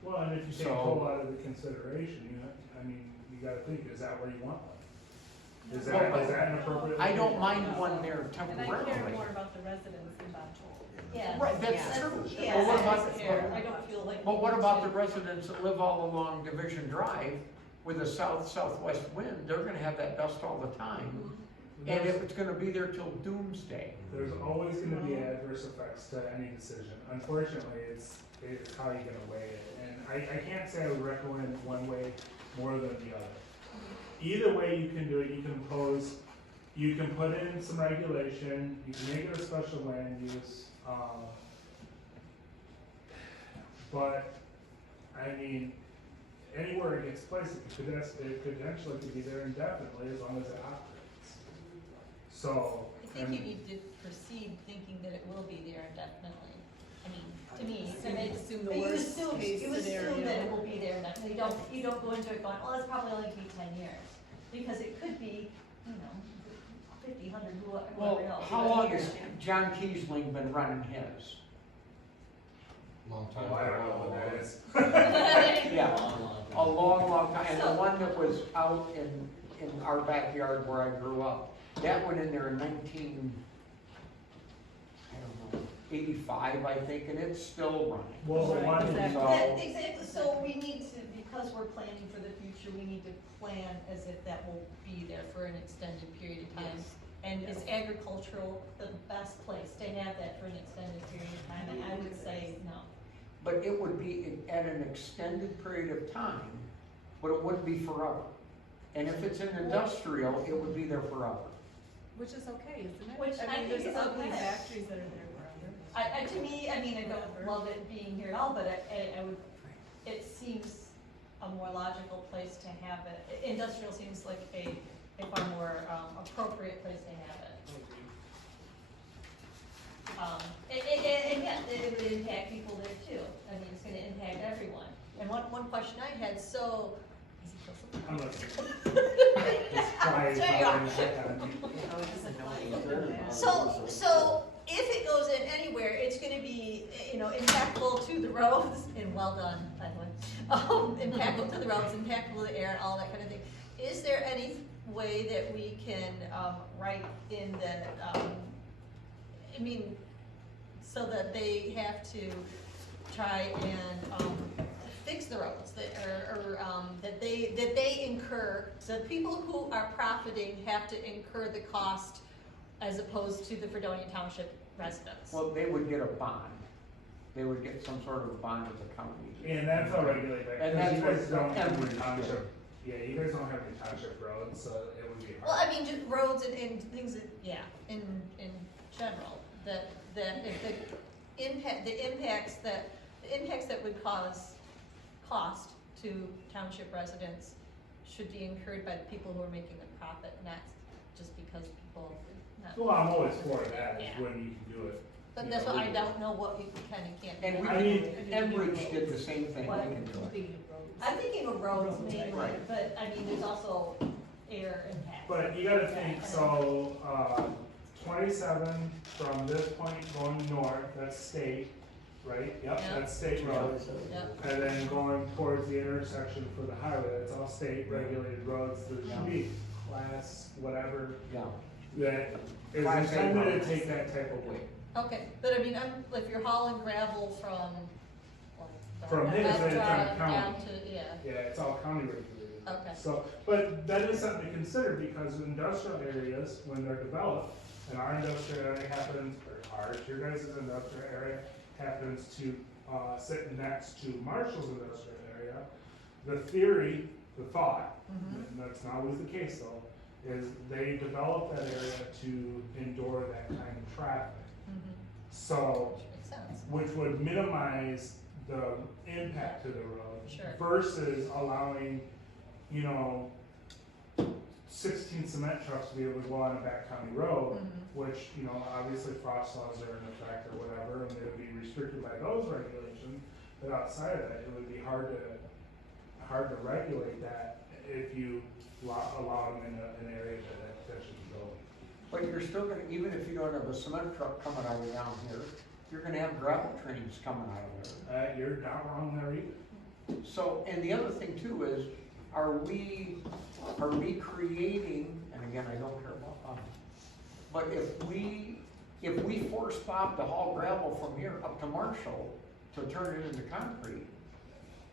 Well, and if you take So- coal out of the consideration, I mean, you gotta think, is that where you want one? Is Well, that, but is that an appropriate? I don't mind one there And I care temporarily. more about the residents than Bob told. Yeah. Right, that's Yeah. true. Yeah, Well, what I about, just care. I don't feel like. but what we about need the residents that live all along Division Drive with a south-southwest wind? They're gonna have that dust all the time, and it's gonna be there till doomsday. There's always gonna be adverse effects to any decision. Unfortunately, it's how you're gonna weigh it. And I can't say I would recommend it one way more than the other. Either way you can do it, you can put in some regulation, you can make it a special land use, but, I mean, anywhere it gets placed, it potentially could be there indefinitely as long as it operates. So, I think you need to proceed thinking that it will be there indefinitely. I mean, to me, So you assume the you worst assume, case you assume scenario. that it will be there indefinitely. You don't go into it going, well, it's probably only gonna be 10 years. Because it could be, 50, 100, whoever Well, else. how long has John Kiesling been running his? Long oh, I don't know what that is. Yeah, a long, long time. And the one that was out in our backyard where I grew up, that went in there in 85, I think, and it's still running. Well, the one, Exactly. Yeah, exactly, so we need to, because we're planning for the future, we need to plan as if that will be there for an extended period of time. And is agricultural the best place to have that for an extended period of time? And I would say no. But it would be at an extended period of time, but it wouldn't be forever. And if it's an industrial, it would be there forever. Which is okay, isn't it? Which I mean, think there's is ugly okay. factories that are there forever. To me, I mean, I don't love it being here at all, but I would, it seems a more logical place to have it. Industrial seems like a far more appropriate place to have it. And yeah, it would impact people there too. I mean, it's gonna impact everyone. And one question I had, so, is he still I'm something? not. It's quiet, There you are. but- So if it goes in anywhere, it's gonna be, impactful to the roads, and well done, by the way. Impactful to the roads, impactful to the air, and all that kind of thing. Is there any way that we can, write in that, so that they have to try and, fix the roads, that they incur, so the people who are profiting have to incur the cost as opposed to the Fredonia Township residents? Well, they would get a bond. They would get some sort of a bond of the county. And that's all regulated, And because you that's guys what don't have Emory any did. township, yeah, you guys don't have any township roads, so it would be Well, hard. I mean, just roads and things that, in general, that if the impacts that would cause cost to township residents should be incurred by the people who are making the profit, not just because people. Well, I'm always for that, is Yeah. when you can do it. But that's why I don't know what you can and can't do. And we, I mean- Enbridge did the same thing, we can do it. I'm thinking of roads mainly, Right. but I mean, there's also air impact. But you gotta think, so, 27 from this point going north, that's state, right? Yep, Yeah. that's state road. Yep. And then going towards the intersection for the highway, that's all state regulated roads, there should be class, whatever, Yeah. that is Class A intended roads. to take that type of weight. Okay, but I mean, if you're hauling gravel from, like, From his, West it's on Drive county. down to, yeah, Yeah, it's all county regulated. okay. So, but that is something to consider, because industrial areas, when they're developed, and our industrial area happens, or ours, your guys' industrial area happens to, sit next to Marshall's industrial area, the theory, the thought, and that's not always the case though, is they develop that area to endure that kind of traffic. So, Makes sense. which would minimize the impact to the road. Sure. Versus allowing, 16 cement trucks to be able to go on a back county road, which, obviously frost laws are in effect or whatever, and they would be restricted by those regulations. But outside of that, it would be hard to regulate that if you allow them in an area that should be going. But you're still gonna, even if you don't have a cement truck coming out of down here, you're gonna have gravel trains coming out of there. You're not wrong there either. So, and the other thing too is, are we creating, and again, I don't care about, but if we force Bob to haul gravel from here up to Marshall to turn it into concrete,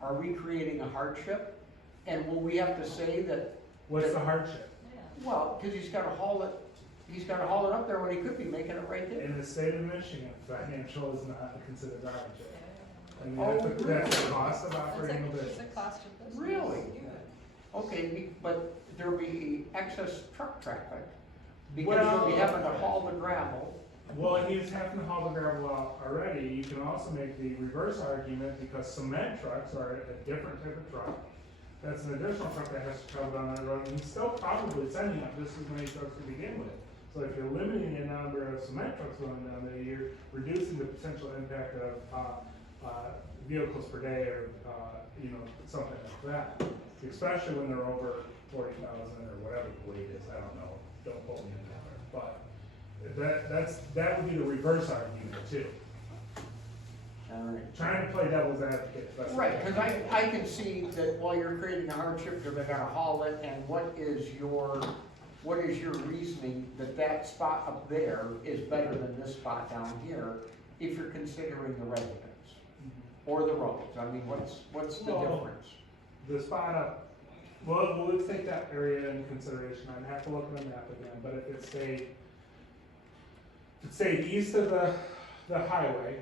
are we creating a hardship? And will we have to say that, What's the hardship? well, cause he's gotta haul it up there when he could be making it right there. In the state of Michigan, financial is not considered hardship. I mean, Oh, that's the cost of It's operating a a business. cost of business. Really? Okay, but there'll be excess truck traffic, because you'll be Well- having to haul the gravel. Well, he's having to haul the gravel out already. You can also make the reverse argument, because cement trucks are a different type of truck. That's an additional truck that has to travel down that road, and he's still probably sending up just as many trucks to begin with. So if you're limiting the number of cement trucks going down there, you're reducing the potential impact of, vehicles per day, or, something like that. Especially when they're over 40,000 or whatever the weight is, I don't know, don't quote me on that, but that would be the reverse argument too. Alright. Trying to play devil's advocate. that's- Right, cause I can see that while you're creating a hardship, because they gotta haul it, and what is your reasoning that spot up there is better than this spot down here, if you're considering the residents? Or the roads, I mean, what's the Well, difference? The spot up, well, let's take that area into consideration. I'd have to look at the map again, but if it stayed east of the highway,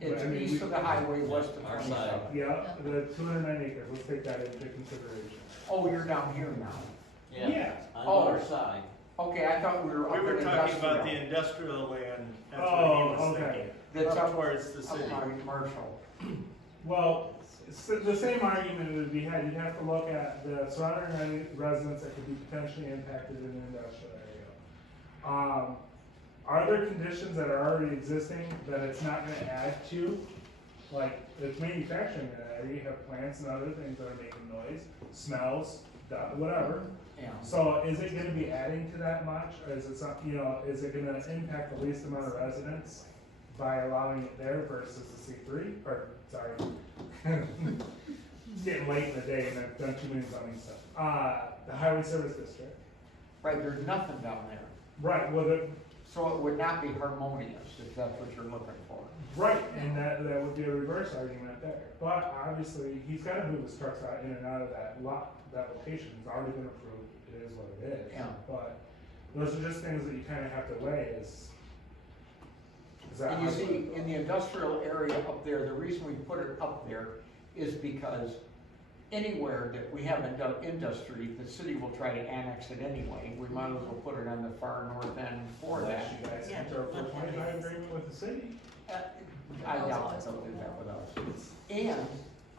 It's east of the highway, west of Our side. 27. Yeah, the 209 acres, let's take that into consideration. Oh, you're down here now. Yeah. On our side. Okay, I thought we were We up were in talking about the industrial. industrial land, that's what he Oh, was okay. thinking. That's Up up, towards the city. up by Marshall. Well, the same argument would be had, you'd have to look at the surrounding residents that could be potentially impacted in the industrial area. Are there conditions that are already existing that it's not gonna add to? Like, it's manufacturing in that area, you have plants and other things that are making noise, smells, whatever. Yeah. So is it gonna be adding to that much, or is it is it gonna impact the least amount of residents by allowing it there versus the C3, or, sorry. It's getting late in the day and I've done too many zoning stuff. The highway service district. Right, there's nothing down there. Right, well, So it would not be harmonious, if that's what you're looking for. right, and that would be a reverse argument there. But obviously, he's gotta move his trucks out in and out of that location, it's already been approved, it is what it is. Yeah. But those are just things that you kinda have to weigh is that. And you see, in the industrial area up there, the reason we put it up there is because anywhere that we have industry, the city will try to annex it anyway. We might as well put it on the far north end for that. Unless you guys enter a 425 agreement with the city. I doubt they'll do that with us. And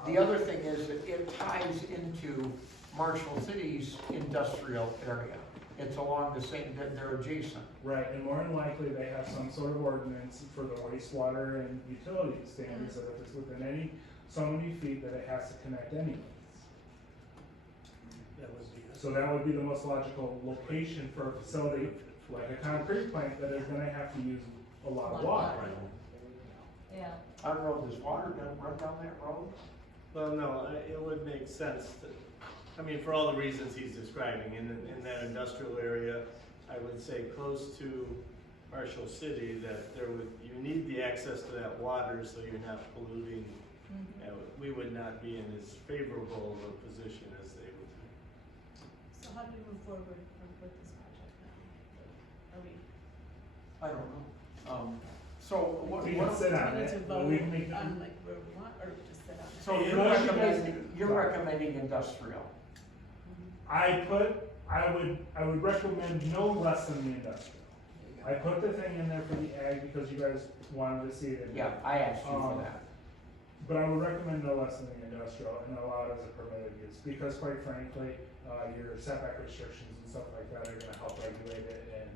the other thing is that it ties into Marshall City's industrial area. it's along the same, they're adjacent. Right, and more than likely, they have some sort of ordinance for the wastewater and utility standards, that if it's within so many feet, that it has to connect anyways. So that would be the most logical location for a facility, like a concrete plant, that is gonna have to use a lot of water. Yeah. I don't know, does water run down that road? Well, no, it would make sense to, I mean, for all the reasons he's describing, in that industrial area, I would say close to Marshall City, that you need the access to that water, so you're not polluting. We would not be in as favorable of a position as they would be. So how do we move forward with this project now? Are we I don't know. So what? We can sit on ready to it, vote but we can make, on like where we want, or just sit on it? So you're recommending industrial? I would recommend no less than the industrial. I put the thing in there for the ag because you guys wanted to see it in there. Yeah, I asked you for that. But I would recommend no less than the industrial and allow it as a permitted use, because quite frankly, your setback restrictions and stuff like that are gonna help regulate it, and,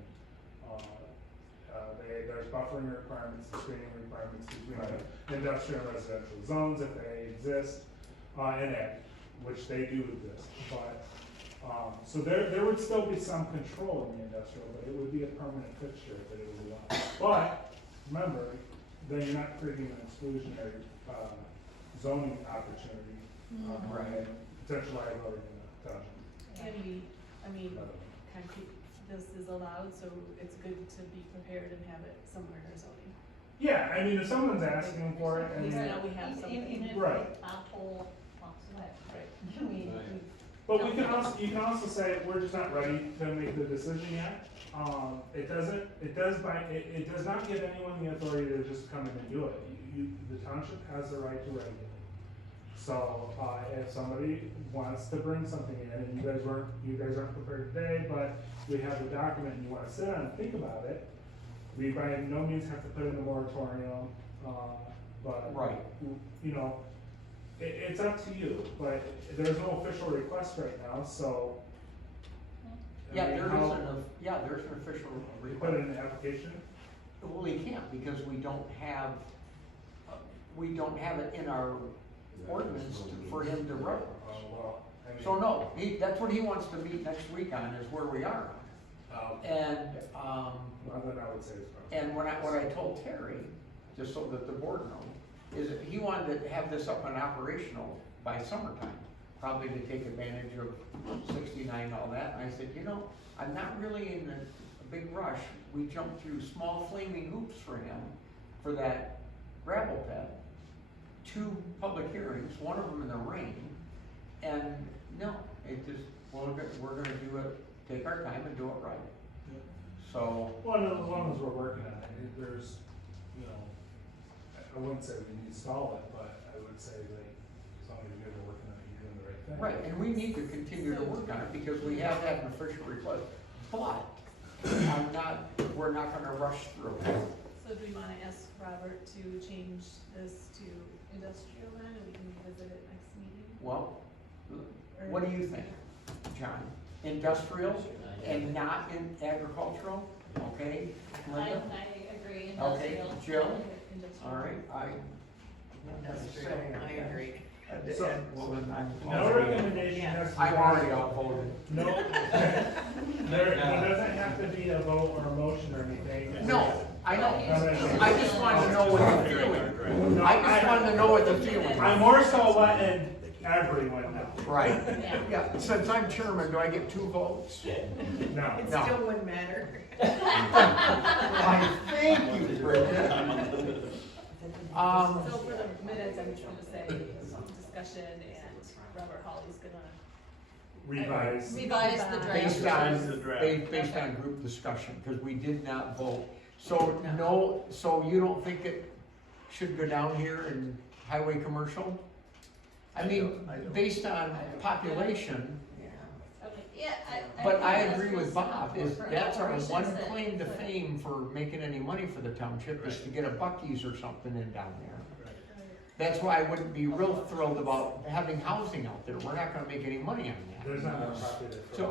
there's buffering requirements and screening requirements between the industrial and residential zones if they exist, and ag, which they do exist, but, so there would still be some control in the industrial, but it would be a permanent fixture if it was allowed. But, remember, then you're not creating an exclusionary, zoning opportunity, and potential liability in the township. Can we, concrete, this is allowed, so it's good to be prepared and have it somewhere in our zoning. Yeah, I mean, if someone's asking for it, At and least now we have something. Even if Right. the pothole walks away. Right. but you can also say, we're just not ready to make the decision yet. It does not give anyone the authority to just come in and do it. The township has the right to regulate. So, if somebody wants to bring something in, and you guys aren't prepared today, but we have the document and you wanna sit down and think about it, we by no means have to put in a moratorium, but, Right. you know, it's up to you, but there's no official request right now, so. I Yeah, mean, there's how- an official You request. put in an application? Well, he can't, because we don't have it in our ordinance for him to run. Oh, well, I mean. So no, that's what he wants to meet next week on, is where we are. And, Well, then I would say it's. and what I told Terry, just so that the board knows, is that he wanted to have this up and operational by summertime, probably to take advantage of 69 and all that. And I said, I'm not really in a big rush. We jumped through small flaming hoops for him for that gravel pit. 2 public hearings, one of them in the rain, and no, it just, we're gonna do it, take our time and do it right. So. Well, and as long as we're working on it, there's, I wouldn't say we install it, but I would say like, as long as you guys are working on it, you're doing the right thing. Right, and we need to continue to work on it because we have had an official request, but we're not gonna rush through it. So do we wanna ask Robert to change this to industrial then, and we can revisit it next meeting? Well, what do you think, John? Industrial and not in agricultural, okay? Linda? I agree, Okay, industrial. Jill? Industrial. All right, I agree. So- well, then No recommendation has to be. I'm already outvoted. No, there doesn't have to be a vote or a motion or anything. No, I know, I just wanted to know what the feeling. No, I just wanted to know what the feeling. I'm more so letting everyone know. Right, yeah, since I'm chairman, do I get 2 votes? No. No. Still wouldn't matter. I thank you, Bridget. So for the minutes, I'm just gonna say, discussion, and Robert Hawley's gonna. Revise. Revise the Based draft. based on group discussion, because we did not vote. So, no, so you don't think it should go down here in highway commercial? I mean, based on population, Okay, yeah, but I think agree with Bob, is for that's our operations one that- claim to fame for making any money for the township, is to get a Buc-ee's or something in down there. That's why I wouldn't be real thrilled about having housing out there. We're not gonna make any money on that. There's not enough property there for So,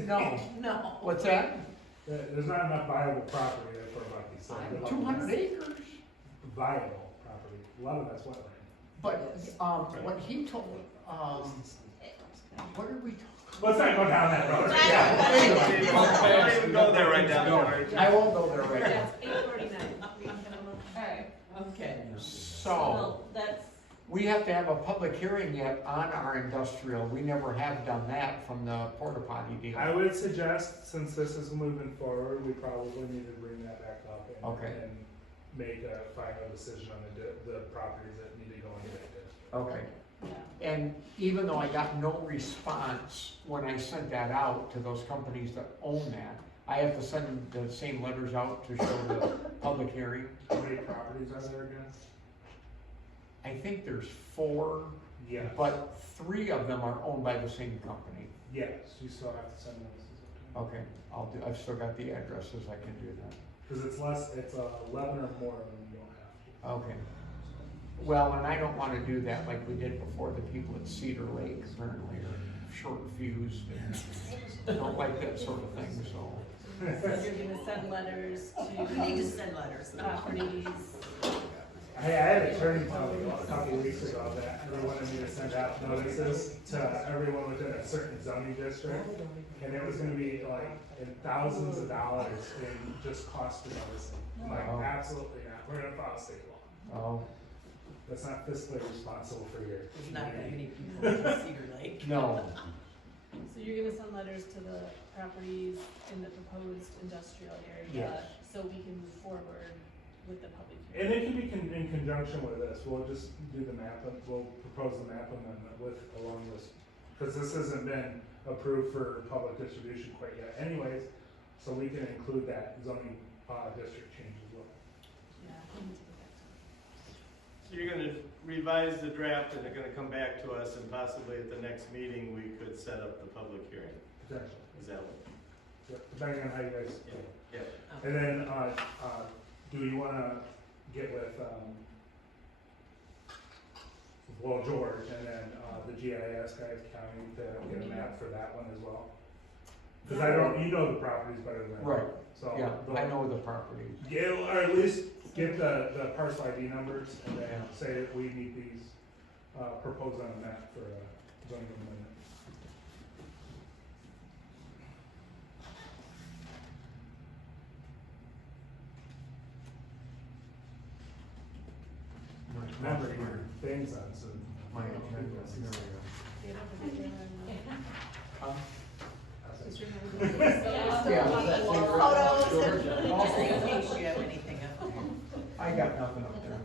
Buc-ee's. no, No. what's that? There's not enough viable property there for Buc-ee's. So they're looking 200 at acres? Viable property, a lot of that's wetland. But, what he told, what did we talk? Let's not go down that road. Yeah, Don't even go there right now. I won't go there right now. That's 8:49. We can have a motion. Alright, okay. So, Well, that's, we have to have a public hearing yet on our industrial. We never have done that from the porta potty deal. I would suggest, since this is moving forward, we probably need to bring that back up Okay. and make a final decision on the properties that need to go into that district. Okay. yeah. And even though I got no response when I sent that out to those companies that own that, I have to send the same letters out to show the public hearing. How many properties are there again? I think there's 4, Yes. but 3 of them are owned by the same company. Yes, you still have to send notices. Okay, I've still got the addresses, I can do that. Because it's 11 or more than you don't have to. Okay. Well, and I don't wanna do that like we did before. The people at Cedar Lake apparently are short fused and don't like that sort of thing, so. So you're gonna send letters We need to to send letters. properties. I had a attorney tell me a couple of weeks ago that they wanted me to send out notices to everyone within a certain zoning district. And it was gonna be like in thousands of dollars in just cost of noticing. I'm like, Oh. absolutely not, we're gonna file state law. Oh, That's not fiscally responsible for your There's not that community. many people in Cedar Lake. no. So you're gonna send letters to the properties in the proposed industrial area, Yes. so we can move forward with the public And hearing. it can be in conjunction with this, we'll just do the map, we'll propose the map amendment along this, because this hasn't been approved for public distribution quite yet anyways, so we can include that zoning, district change as well. Yeah, we need to get that done. So you're gonna revise the draft and they're gonna come back to us and possibly at the next meeting, we could set up the public hearing. Potentially, Is that what? Yep, depending on how you guys. Yeah. And then, do you wanna get with, well, George, and then, the GIS guys county to get a map for that one as well? Cause I don't, you know the properties better than I do. Right, So. yeah, I know the properties. Yeah, or at least get the parcel ID numbers and then say that we need these, proposed on the map for, zoning amendment. Remember your things on, so. My agenda, there You don't have to do it we go. Just remember. Photos and, just in case you have anything up there. I got nothing up there.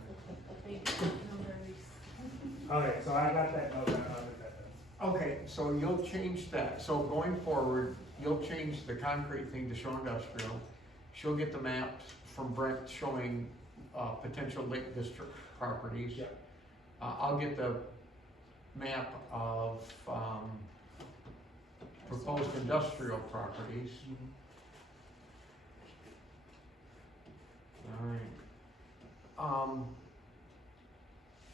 Okay, so I got that note, and I'll get that done. Okay, so you'll change that, so going forward, you'll change the concrete thing to show industrial. She'll get the maps from Brent showing, potential Lake District properties. Yeah. I'll get the map of, proposed industrial properties. Alright.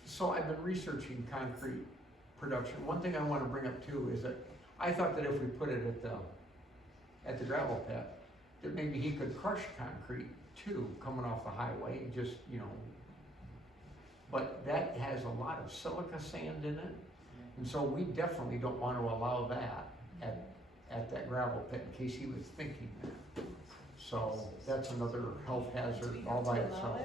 So I've been researching concrete production. One thing I wanna bring up too is that I thought that if we put it at the gravel pit, that maybe he could crush concrete too, coming off the highway, just, you know. But that has a lot of silica sand in it, and so we definitely don't wanna allow that at that gravel pit in case he was thinking that. So that's another health hazard all by itself.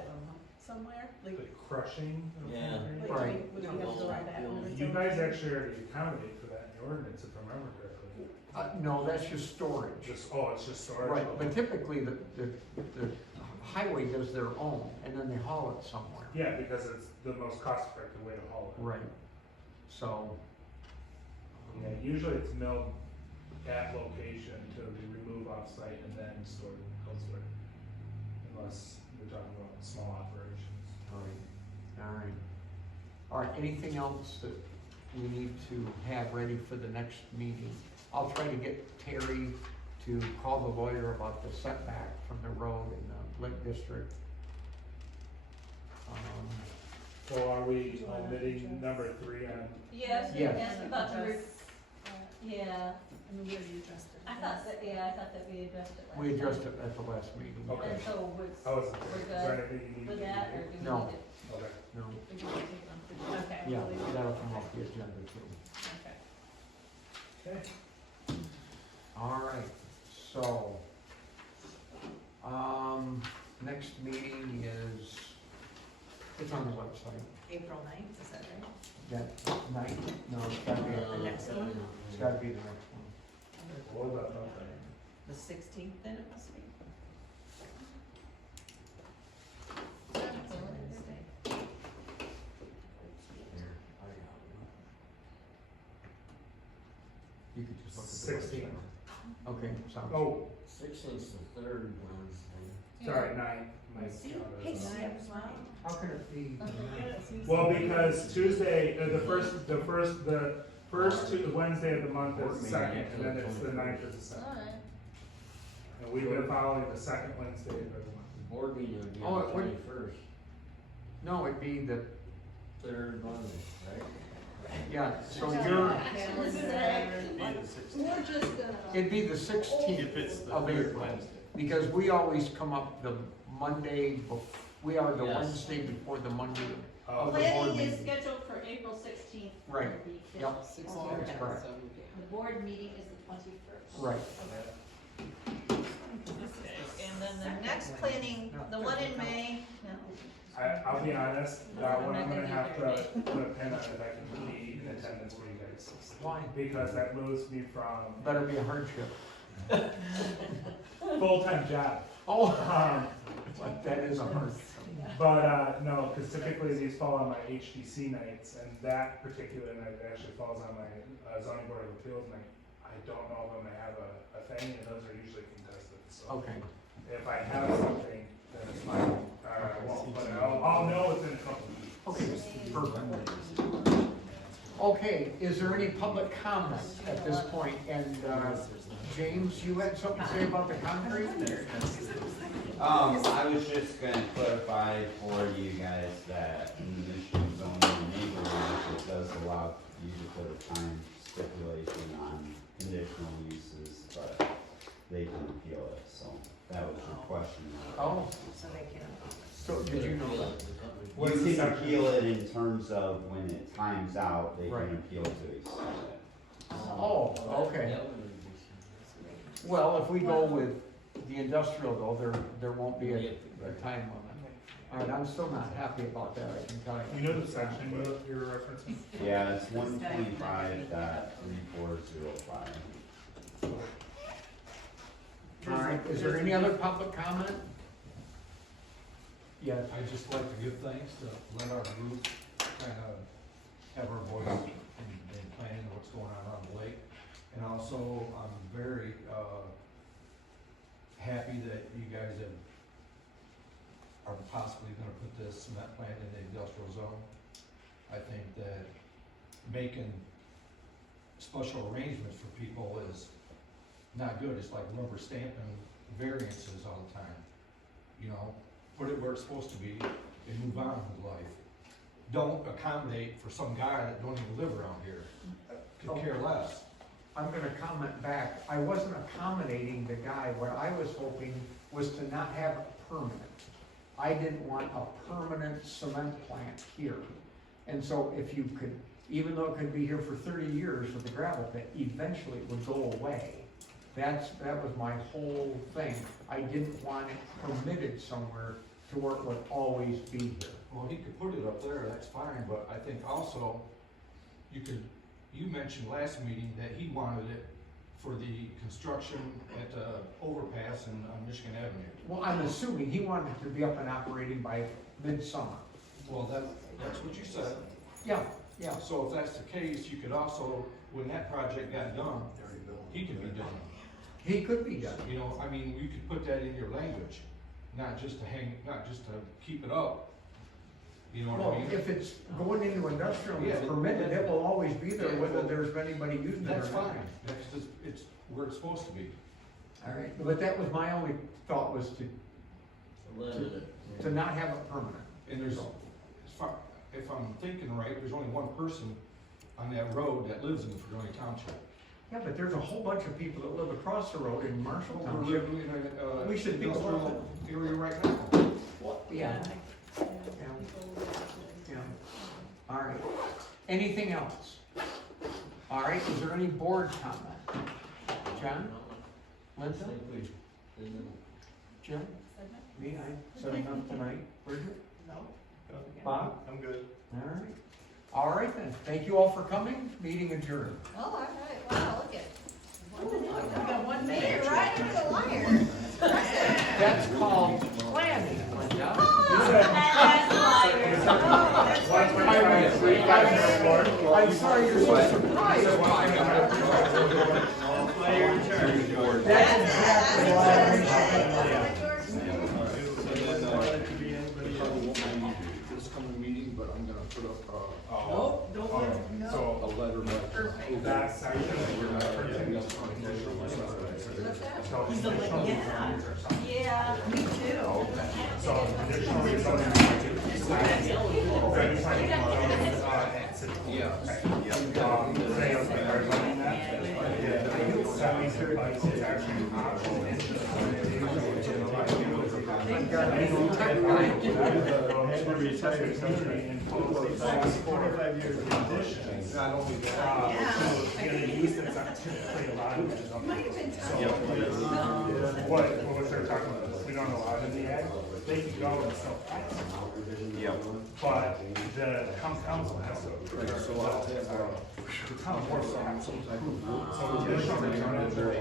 Somewhere, like, Like crushing of Yeah. concrete? like, Right. would we have to allow that in the You zone? guys actually already accommodate for that in your ordinance, if I remember correctly. No, that's just storage. It's just storage. Right, but typically the highway does their own, and then they haul it somewhere. Yeah, because it's the most cost-effective way to haul it. Right, so, Yeah, usually it's milled at location to be removed off-site and then stored elsewhere. Unless you're talking about small operations. all right, anything else that we need to have ready for the next meeting? I'll try to get Terry to call the lawyer about the setback from the road in the Lake District. So are we omitting number 3 on? Yes, Yes. ask about the, yeah, I mean, we already addressed it. I thought that we addressed it last We addressed time. it at the last meeting. Okay. And so I wasn't we're clear. Is good there anything you need with to that, do? or do we No. need it? Okay. No, We can take it on for, Okay. yeah, we'll leave it. that'll come off the agenda too. Okay. Okay. All right, so, next meeting is, it's on the website, April 9th, is that right? that night, no, it's gotta be, The next one? it's gotta be the next one. Hold up, okay. The 16th then it must be. You could just look at the 16th. website. Okay, sounds. Oh, 16th's the third Wednesday. sorry, 9. My calendar Hey, is on. Sam, wow. How can it be? Well, because Tuesday, the first Wednesday of the month is the second, and then it's the 9th is the second. Alright. And we've been following the second Wednesday of every month. Board meeting would be Oh, on it the would- 21st, No, it'd be the, third Monday, right? yeah, so Yeah. you're, We're just gonna. it'd be the 16th of April. Because we always come up the Monday, we are the Yes. Wednesday before the Monday of the board Planning is meeting. scheduled for April 16th. Right. The Yep. official That's start. correct. The board meeting is the 21st. Right. Okay, and then the next planning, the one in May, no. I'll be honest, that one I'm gonna have to put a pin on if I can be in attendance for you guys. Why? Because that moves me from Better be a hardship. full-time job. Oh, Um, but that is a hardship. But, no, because typically these fall on my HDC nights, and that particular night actually falls on my zoning board of appeals night. I don't know if I'm gonna have a thing, and those are usually contested, so. Okay. If I have something, then it's fine, I won't, but I'll know within a couple of weeks. Okay, perfect. Okay, is there any public comment at this point? And, James, you had something to say about the concrete? I was just gonna clarify for you guys that in the Michigan zoning neighborhood, it does allow you to put a time stipulation on conditional uses, but they can appeal it, so that was your question. Oh, So they can. so did you know that? You can appeal it in terms of when it times out, they Right. can appeal to extend it. Oh, okay. Well, if we go with the industrial though, there won't be a time limit. All right, I'm still not happy about that, I can tell you. You know the section you're referencing? Yeah, it's 125.3405. All right, is there any other public comment? Yes. I'd just like to give thanks to let our group kind of have our voice in planning what's going on the lake. And also, I'm very, happy that you guys are possibly gonna put this cement plant in the industrial zone. I think that making special arrangements for people is not good. It's like rubber stamping variances all the time. You know, put it where it's supposed to be and move on with life. Don't accommodate for some guy that don't even live around here. Could care less. I'm gonna comment back. I wasn't accommodating the guy. What I was hoping was to not have it permanent. I didn't want a permanent cement plant here. And so if you could, even though it could be here for 30 years with the gravel pit, eventually it would go away. That was my whole thing. I didn't want it permitted somewhere to where it would always be here. Well, he could put it up there, that's fine, but I think also, you mentioned last meeting that he wanted it for the construction at the overpass on Michigan Avenue. Well, I'm assuming he wanted it to be up and operating by midsummer. Well, that's what you said. Yeah, yeah. So if that's the case, you could also, when that project got done, he could be done. He could be done. You know, I mean, you could put that in your language, not just to keep it up. You know what I Well, mean? if it's going into industrial and it's Yeah. permitted, it will always be there whether there's anybody using it or not. That's fine, that's just, it's where it's supposed to be. All right, but that was my only thought was to not have it permanent. And there's, if I'm thinking right, there's only one person on that road that lives in Fredonia Township. Yeah, but there's a whole bunch of people that live across the road in Marshall We're Township. living in a, We should think about industrial area right now. Yeah, People yeah. All right. Anything else? All right, is there any board comment? John? Linda? Jim? Me, I said enough tonight. Bridget? No. Bob? I'm good. All right. All right then, thank you all for coming, meeting adjourned. Oh, all right, wow, look at. We got one Made mayor. it right into the wire. That's called planning, Linda. I'm sorry you're so surprised by that. That's exactly why This coming meeting, but I'm gonna put up, Nope, don't worry, no. So, a letter back. that section, we're not printing up so additional rezoning or something. Yeah, me too. So additional rezoning. Anytime they are running that, it's actually Not only that. What was they're talking about, we don't allow in the ag, they can go and sell packs. But the town council has to approve. The town board has to approve. So additional rezoning is very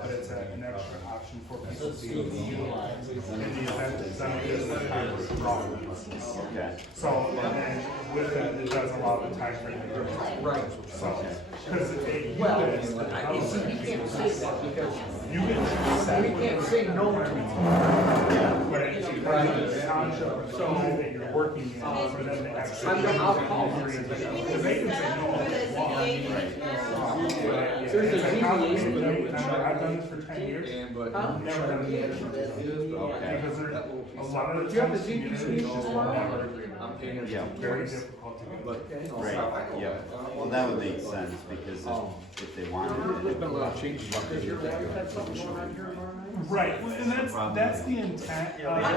but it's an extra option for people to utilize in the event that somebody is wrong. Okay. So, and then with that, it does allow the tax rate to go. Right. So, because it, Well, you see, he can't say that because you can we can't say no to but it's because the township, so that you're working in for them to actually. I'll call them. Because they can say no. It's a complicated thing. I've done this for 10 years. Huh? Never done it. Because there's a lot of Do you have the times ZBA communities just will tomorrow? never agree. Yeah. Very difficult to get. Right, yeah, well, that would make sense, because if they wanted it. Been a lot of changes. Does your wife have something going on here tomorrow night? Right, well, and that's the intent. Yeah.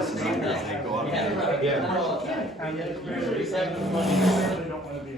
And usually they don't want to be.